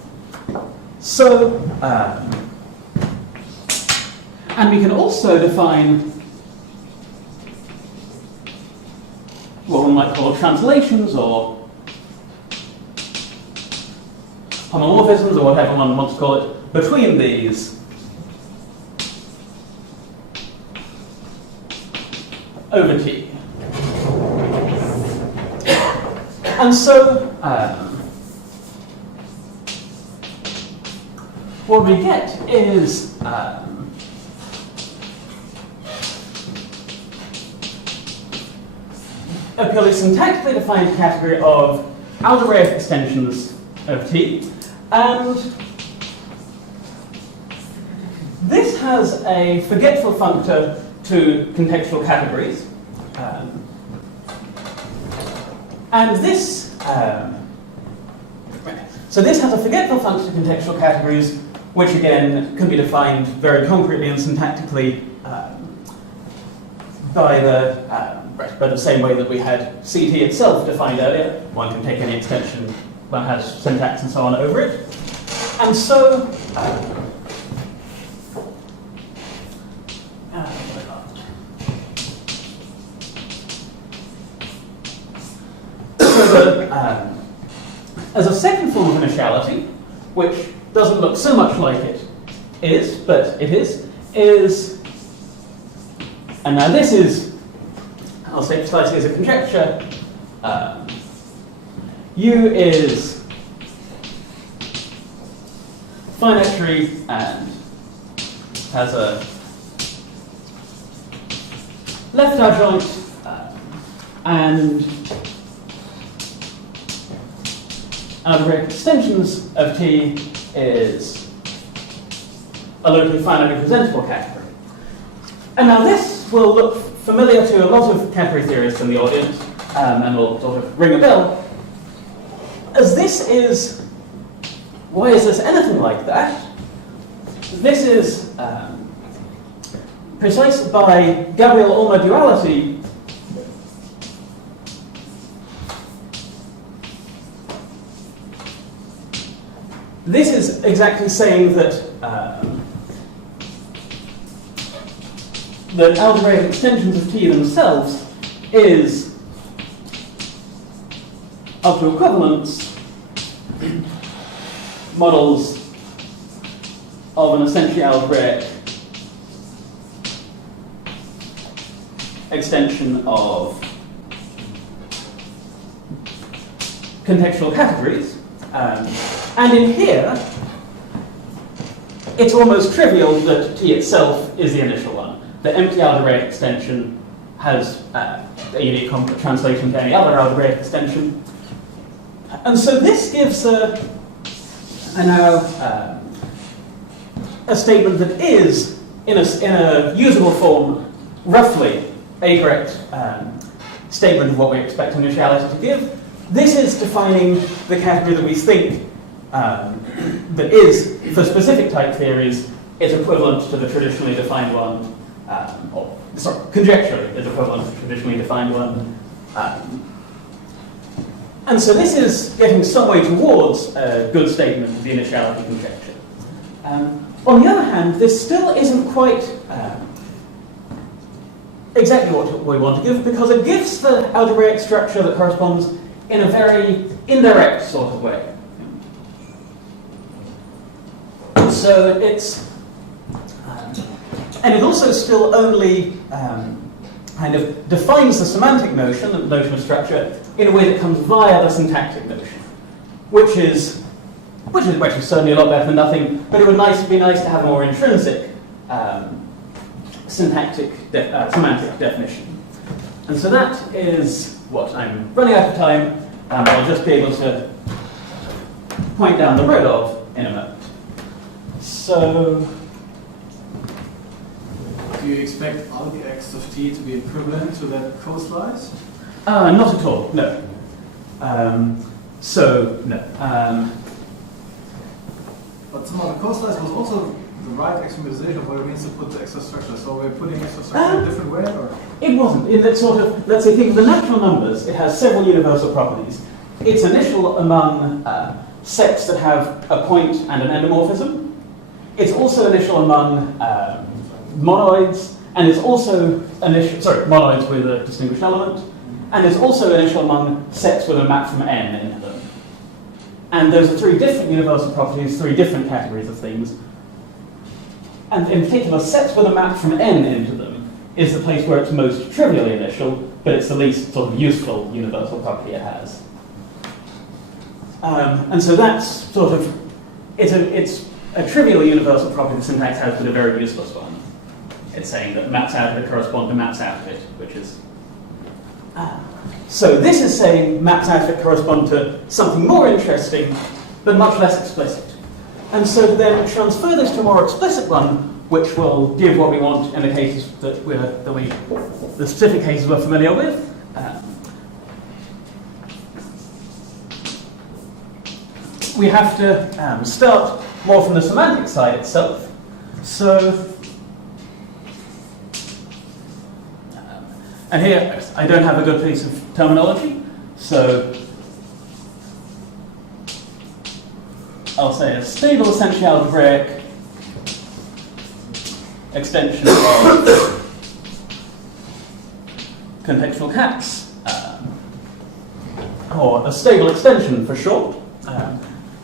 So, and we can also define what one might call translations or homomorphisms, or whatever one wants to call it, between these over T. And so, what we get is a purely syntactically defined category of algebraic extensions of T, and this has a forgetful functor to contextual categories, and this, so this has a forgetful functor to contextual categories, which again can be defined very concretely and syntactically by the same way that we had CT itself defined earlier. One can take any extension, one has syntax and so on over it, and so. As a second form of initiality, which doesn't look so much like it is, but it is, and now this is, I'll say precisely as a conjecture, U is finitary and has a left adjoint and algebraic extensions of T is a locally finitely presentable category. And now this will look familiar to a lot of category theorists in the audience, and will sort of ring a bell, as this is, why is this anything like that? This is precise by Gabriel-Ulmer duality. This is exactly saying that that algebraic extensions of T themselves is up to equivalence models of an essentially algebraic extension of contextual categories. And in here, it's almost trivial that T itself is the initial one. The empty algebraic extension has a unique translation to any other algebraic extension. And so this gives a statement that is, in a usable form, roughly a correct statement of what we expect initiality to give. This is defining the category that we think that is, for specific type theories, is equivalent to the traditionally defined one, conjecturally is equivalent to the traditionally defined one. And so this is getting some way towards a good statement of the initiality conjecture. On the other hand, this still isn't quite exactly what we want to give, because it gives the algebraic structure that corresponds in a very indirect sort of way. So it's, and it also still only kind of defines the semantic notion, the notion of structure, in a way that comes via the syntactic notion, which is certainly a lot better than nothing, but it would be nice to have a more intrinsic semantic definition. And so that is what I'm running out of time, and I'll just be able to point down the road of in a moment. So, do you expect all the x of t to be equivalent to that co-slice? Not at all, no. No. But somehow the co-slice was also the right explicitization of what it means to put the extra structure. So we're putting extra structure in a different way, or? It wasn't. In that sort of, let's say, think of the natural numbers, it has several universal properties. It's initial among sets that have a point and an endomorphism. It's also initial among monoids, and it's also monoids with a distinguished element, and it's also initial among sets with a map from n into them. And those are three different universal properties, three different categories of things. And in particular, sets with a map from n into them is the place where it's most trivially initial, but it's the least sort of useful universal property it has. And so that's sort of, it's a trivial universal property the syntax has, but a very useless one. It's saying that maps out of it correspond to maps out of it, which is... So this is saying maps out of it correspond to something more interesting, but much less explicit. And so then transfer this to a more explicit one, which will give what we want in the cases the specific cases we're familiar with. We have to start more from the semantic side itself. So, and here I don't have a good piece of terminology, so I'll say a stable essentially algebraic extension of contextual cats, or a stable extension for short.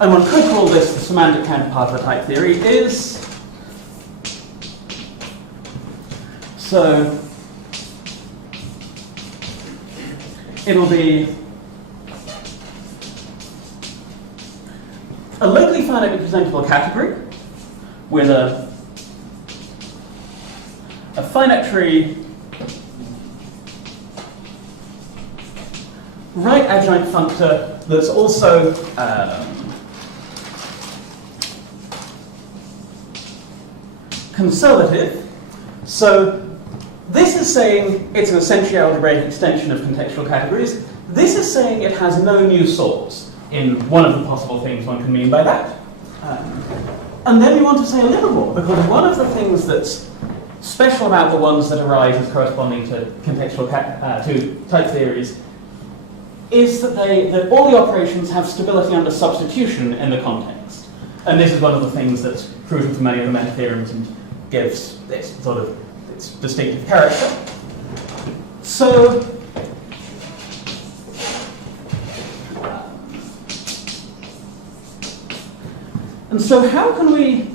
And one could call this the semantic counterpart of a type theory is, so it'll be a locally finitely presentable category with a finite tree right adjoint functor that's also conservative. So this is saying it's an essentially algebraic extension of contextual categories. This is saying it has no new sorts in one of the possible things one can mean by that. And then we want to say a little more, because one of the things that's special about the ones that arise as corresponding to contextual to type theories is that all the operations have stability under substitution in the context. And this is one of the things that's crucial to many of the meta theorems and gives this sort of its distinctive character. So And so how can we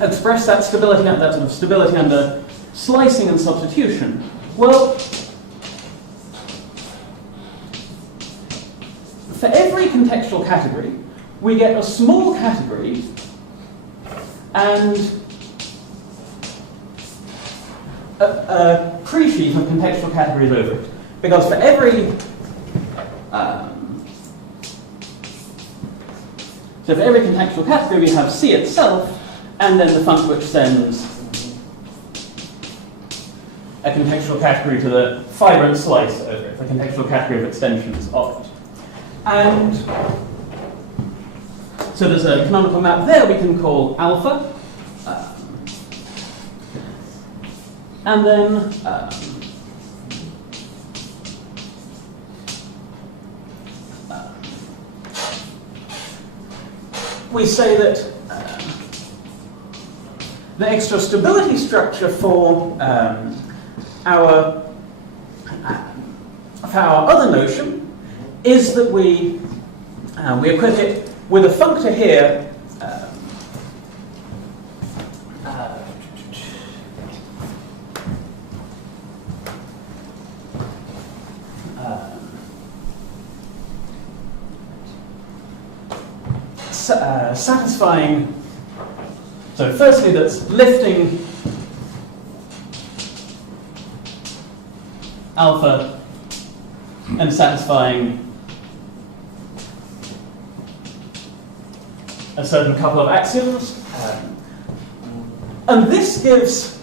express that stability, that sort of stability under slicing and substitution? Well, for every contextual category, we get a small category and a pre-sheaf of contextual categories over it. Because for every so for every contextual category, we have C itself, and then the function which sends a contextual category to the fiber and slice over it, the contextual category of extensions of it. And so there's a canonical map there we can call alpha. And then we say that the extra stability structure for our other notion is that we equip it with a functor here satisfying, so firstly that's lifting alpha and satisfying a certain couple of axioms. And this gives,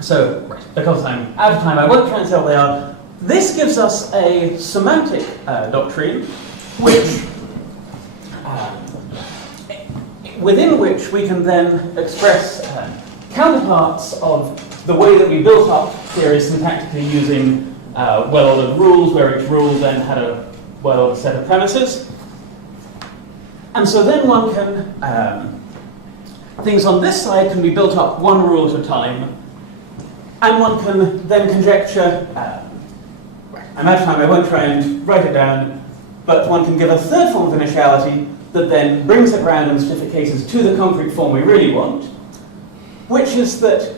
so because I'm out of time, I won't try and say what they are. This gives us a semantic doctrine which within which we can then express counterparts of the way that we built up theories syntactically using well-ordered rules, where each rule then had a well-ordered set of premises. And so then one can, things on this side can be built up one rule at a time, and one can then conjecture, I'm out of time, I won't try and write it down, but one can give a third form of initiality that then brings it round in specific cases to the concrete form we really want, which is that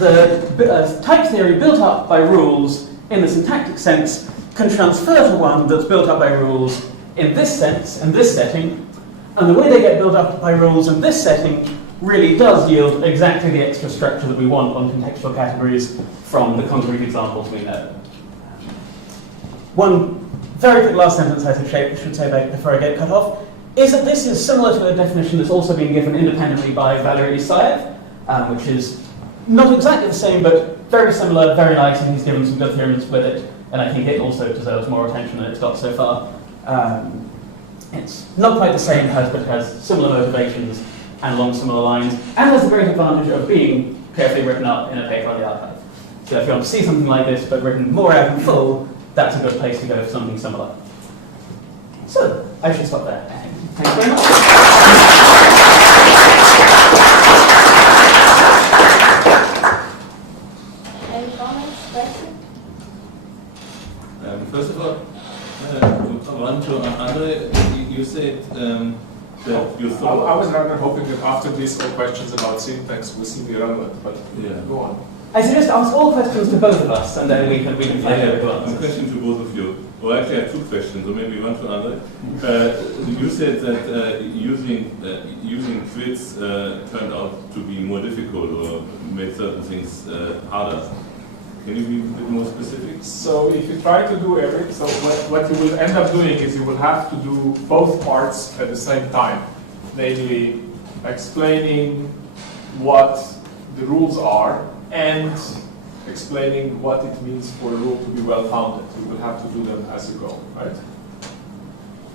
the type theory built up by rules in the syntactic sense can transfer to one that's built up by rules in this sense, in this setting, and the way they get built up by rules in this setting really does yield exactly the extra structure that we want on contextual categories from the concrete examples we know. One very quick last sentence I should say before I get cut off is that this is similar to a definition that's also been given independently by Valery Isaev, which is not exactly the same, but very similar, very nice, and he's given some good theorems with it, and I think it also deserves more attention than it's got so far. It's not quite the same, but it has similar motivations and along similar lines, and has the great advantage of being carefully written up in a paper on the archive. So if you want to see something like this, but written more out in full, that's a good place to go for something similar. So, I should stop there. Thanks very much. Any comments, questions? First of all, one to Andrej, you said that you thought... I was rather hoping that after this all questions about syntax will seem irrelevant, but yeah. Go on. I suggest ask all questions to both of us, and then we can find out who answers. One question to both of you. Well, actually, I have two questions, or maybe one to Andrej. You said that using grids turned out to be more difficult, or made certain things harder. Can you be a bit more specific? So if you try to do everything, so what you will end up doing is you will have to do both parts at the same time, namely explaining what the rules are and explaining what it means for a rule to be well-founded. You will have to do them as you go, right?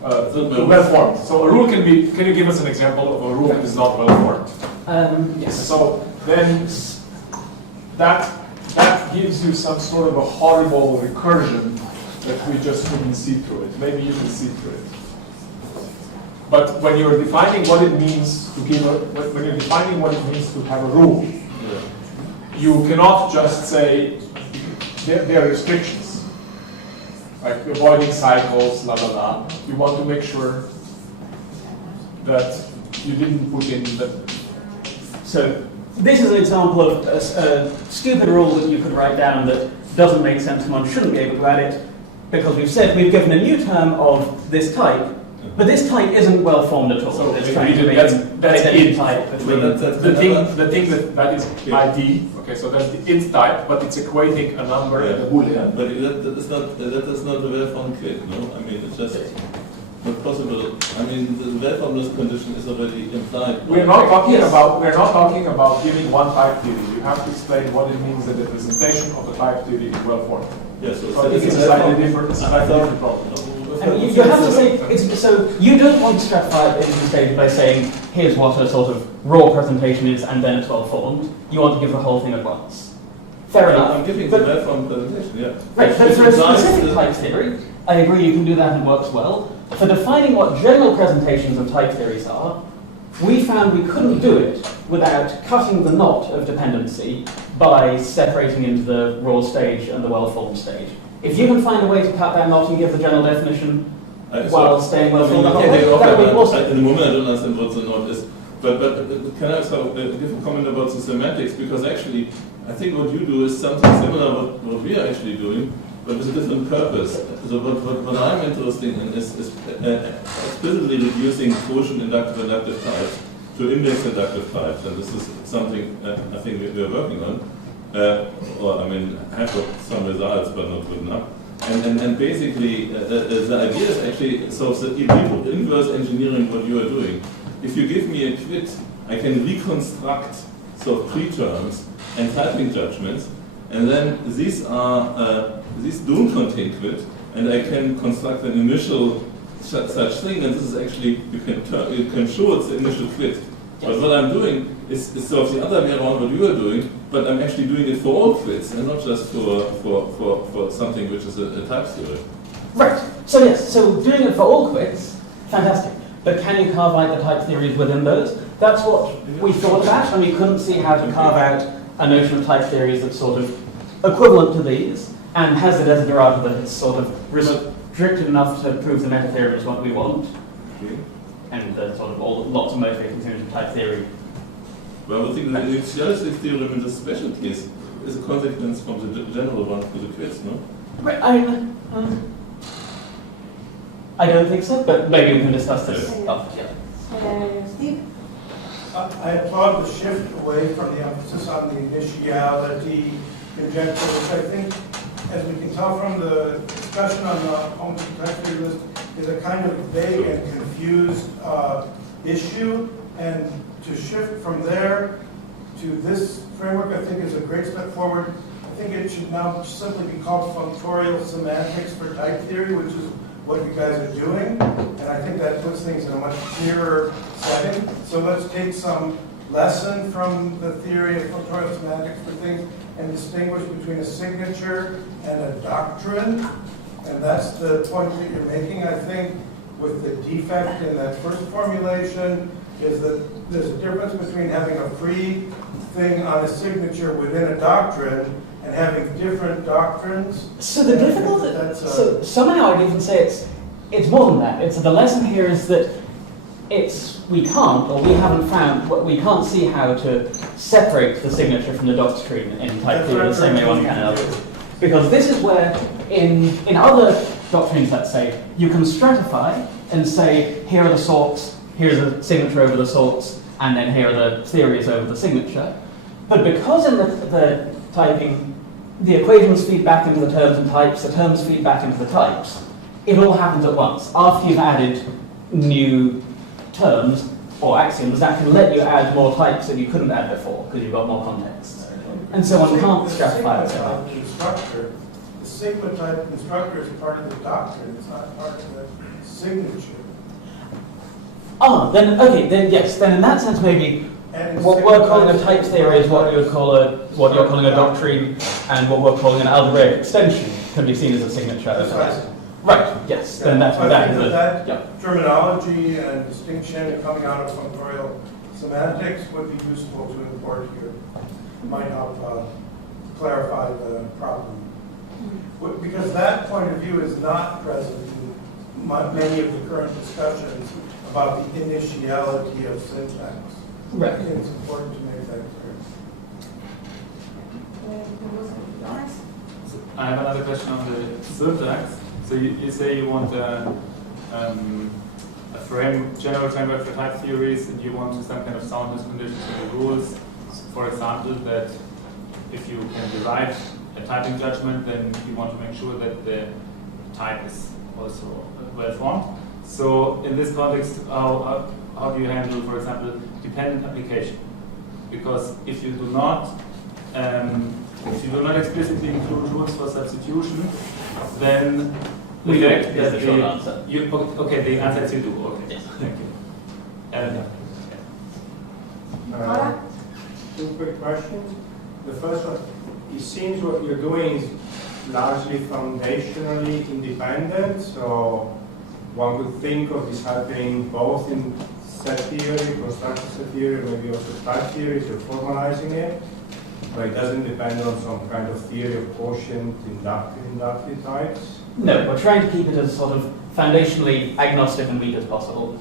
Well-formed. So a rule can be, can you give us an example of a rule that is not well-formed? Yes. So then that gives you some sort of a horrible recursion that we just couldn't see through it. Maybe you can see through it. But when you're defining what it means to give when you're defining what it means to have a rule, you cannot just say there are restrictions. like avoiding cycles, blah, blah, blah. You want to make sure that you didn't put in the... So this is an example of a stupid rule that you could write down that doesn't make sense and one shouldn't be able to add it, because we've said we've given a new term of this type, but this type isn't well formed at all. So it's we trying to agree make that's a int. type between The thing that is ID, okay, so that's the int type, but it's equating a number and a boolean. But that is not a well-formed quit, no? I mean, it's just not possible. I mean, the well-formless condition is already implied. We're not talking about giving one type theory. You have to explain what it means that the representation of the type theory is well formed. Yes, So this is a slightly different problem. I mean, you have to say, so you don't want to stratify it into stage by saying, here's what a sort of raw presentation is and then it's well formed. You want to give the whole thing at once. Fair enough. I'm giving the well-formed presentation, yeah. Right, but for a specific type theory, I agree you can do that and it works well. For defining what general presentations of type theories are, we found we couldn't do it without cutting the knot of dependency by separating into the raw stage and the well-formed stage. If you can find a way to cut that knot and give the general definition while staying well-formed, that would be awesome. At the moment, I don't understand what the knot is. But can I also give a comment about the semantics? Because actually, I think what you do is something similar to what we are actually doing, but with a different purpose. So what I'm interested in is explicitly reducing quotient inductive types to index inductive types, and this is something I think we're working on. Or I mean, I have got some results, but not good enough. And basically, the idea is actually so inverse engineering what you are doing. If you give me a quit, I can reconstruct sort of preterms and typing judgments, and then these don't contain quit, and I can construct an initial such thing, and this is actually you can show it's the initial quit. Yes. But what I'm doing is sort of the other way around what you are doing, but I'm actually doing it for all quits and not just for something which is a type theory. Right. So yes, so doing it for all quits, fantastic. But can you carve out the type theories within those? That's what we thought about, and we couldn't see how to carve out a notion of type theories that's sort of equivalent to these and has the desiderata that it's sort of restricted enough to prove the meta theorem is what we want. Okay. And the sort of lots of motivating theories of type theory. Well, I think the initiality theorem in the special case is a consequence from the general one for the quits, no? Right, I don't think so, but maybe we can discuss this after. Steve? I applaud the shift away from the emphasis on the initiality conjecture, which I think, as we can tell from the discussion on the Holmes type theory list, is a kind of vague and confused issue. And to shift from there to this framework, I think is a great step forward. I think it should now simply be called functorial semantics for type theory, which is what you guys are doing. And I think that puts things in a much clearer setting. So let's take some lesson from the theory of functorial semantics for things and distinguish between a signature and a doctrine. And that's the point that you're making, I think, with the defect in that first formulation, is that there's a difference between having a free thing on a signature within a doctrine and having different doctrines. So the difficulty, so somehow I'd even say it's more than that. It's the lesson here is that we can't see how to separate the signature from the doctrine in type theory the same way one can in others. Because this is where in other doctrines, let's say, you can stratify and say, here are the sorts, here's a signature over the sorts, and then here are the theories over the signature. But because in the typing, the equations feed back into the terms and types, the terms feed back into the types, it all happens at once. After you've added new terms or axioms, that can let you add more types that you couldn't add before, because you've got more context. And so one can't stratify it so much. The sigma type constructor is part of the doctrine, it's not part of the signature. Then yes, then in that sense maybe what we're calling a type theory is what you're calling a doctrine, and what we're calling an algebraic extension can be seen as a signature. Right, yes, then that's what that is. That terminology and distinction coming out of functorial semantics would be useful to import here. Might help clarify the problem. Because that point of view is not present in many of the current discussions about the initiality of syntax. Right. I think it's important to make that clear. I have another question on the syntax. So you say you want a general framework for type theories, and you want some kind of soundness conditions in the rules. For example, that if you can derive a typing judgment, then you want to make sure that the type is also well formed. So in this context, how do you handle, for example, dependent application? Because if you do not explicitly include rules for substitution, then we the do. fact That's that the short answer. okay, the answer is you do. Okay, Yes. thank you. Two quick questions. The first one, it seems what you're doing is largely foundationally independent, so one could think of this happening both in set theory, constructor set theory, maybe also type theory, so formalizing it, but it doesn't depend on some kind of theory of quotient, inductive types. No, we're trying to keep it as sort of foundationally agnostic and weak as possible.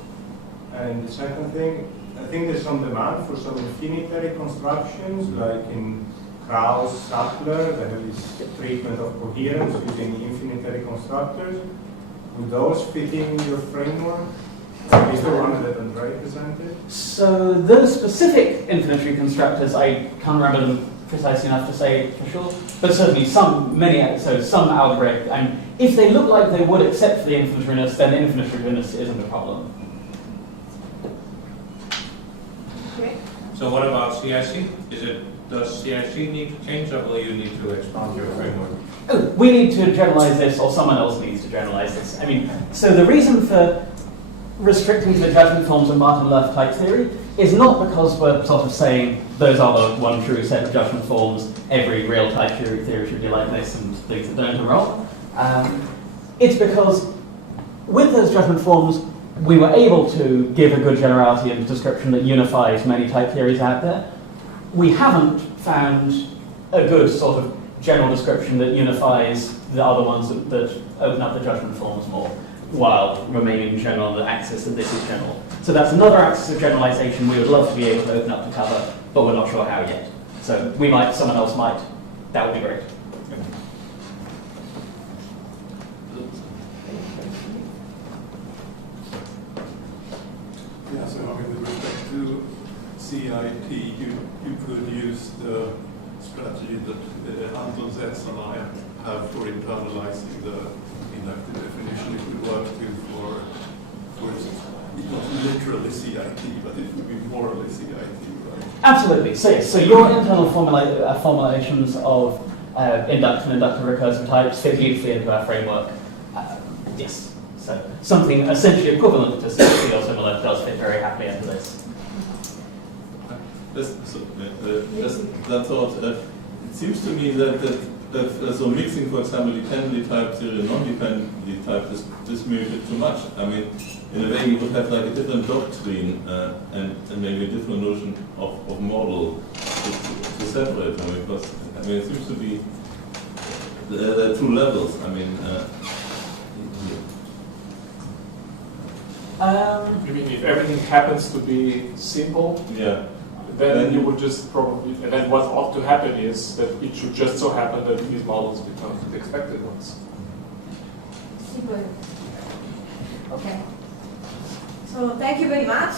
And the second thing, I think there's some demand for some infinitary constructions, like in Krauss, Sattler, they have this treatment of coherence using infinitary constructors. Would those fit in your framework? Is the one that Andrej presented? So those specific infinitary constructors, I can't remember them precisely enough to say for sure, but certainly some algebraic, and if they look like they would except for the infinitariness, then infinitariness isn't a problem. Okay. So what about CIC? Does CIC need to change, or will you need to expand your framework? Oh, we need to generalize this, or someone else needs to generalize this. I mean, so the reason for restricting to the judgment forms of Martin-Löf type theory is not because we're sort of saying those are the one true set of judgment forms, every real type theory should be like this, and things that don't are wrong. It's because with those judgment forms, we were able to give a good generality and description that unifies many type theories out there. We haven't found a good sort of general description that unifies the other ones that open up the judgment forms more, while remaining general on the axis that this is general. So that's another axis of generalization we would love to be able to open up to cover, but we're not sure how yet. So we might, someone else might. That would be great. Yeah, so I mean, with respect to CIT, you could use the strategy that Anton Zetz and I have for internalizing the inductive definition. It would work too for not literally CIT, but it would be morally CIT, right? Absolutely. So yes, so your internal formulations of inductive and inductive recursive types fit beautifully into our framework. Yes. So something essentially equivalent to CIT or similar does fit very happily into this. That thought, it seems to me that so mixing, for example, dependently typed theory and non-dependently typed is maybe a bit too much. I mean, in a way, you would have like a different doctrine and maybe a different notion of model to separate them, because I mean, it seems to be there are two levels. I mean. You mean if everything happens to be simple? Yeah. Then you would just probably, and then what ought to happen is that it should just so happen that these models become the expected ones. Super. Okay. So thank you very much.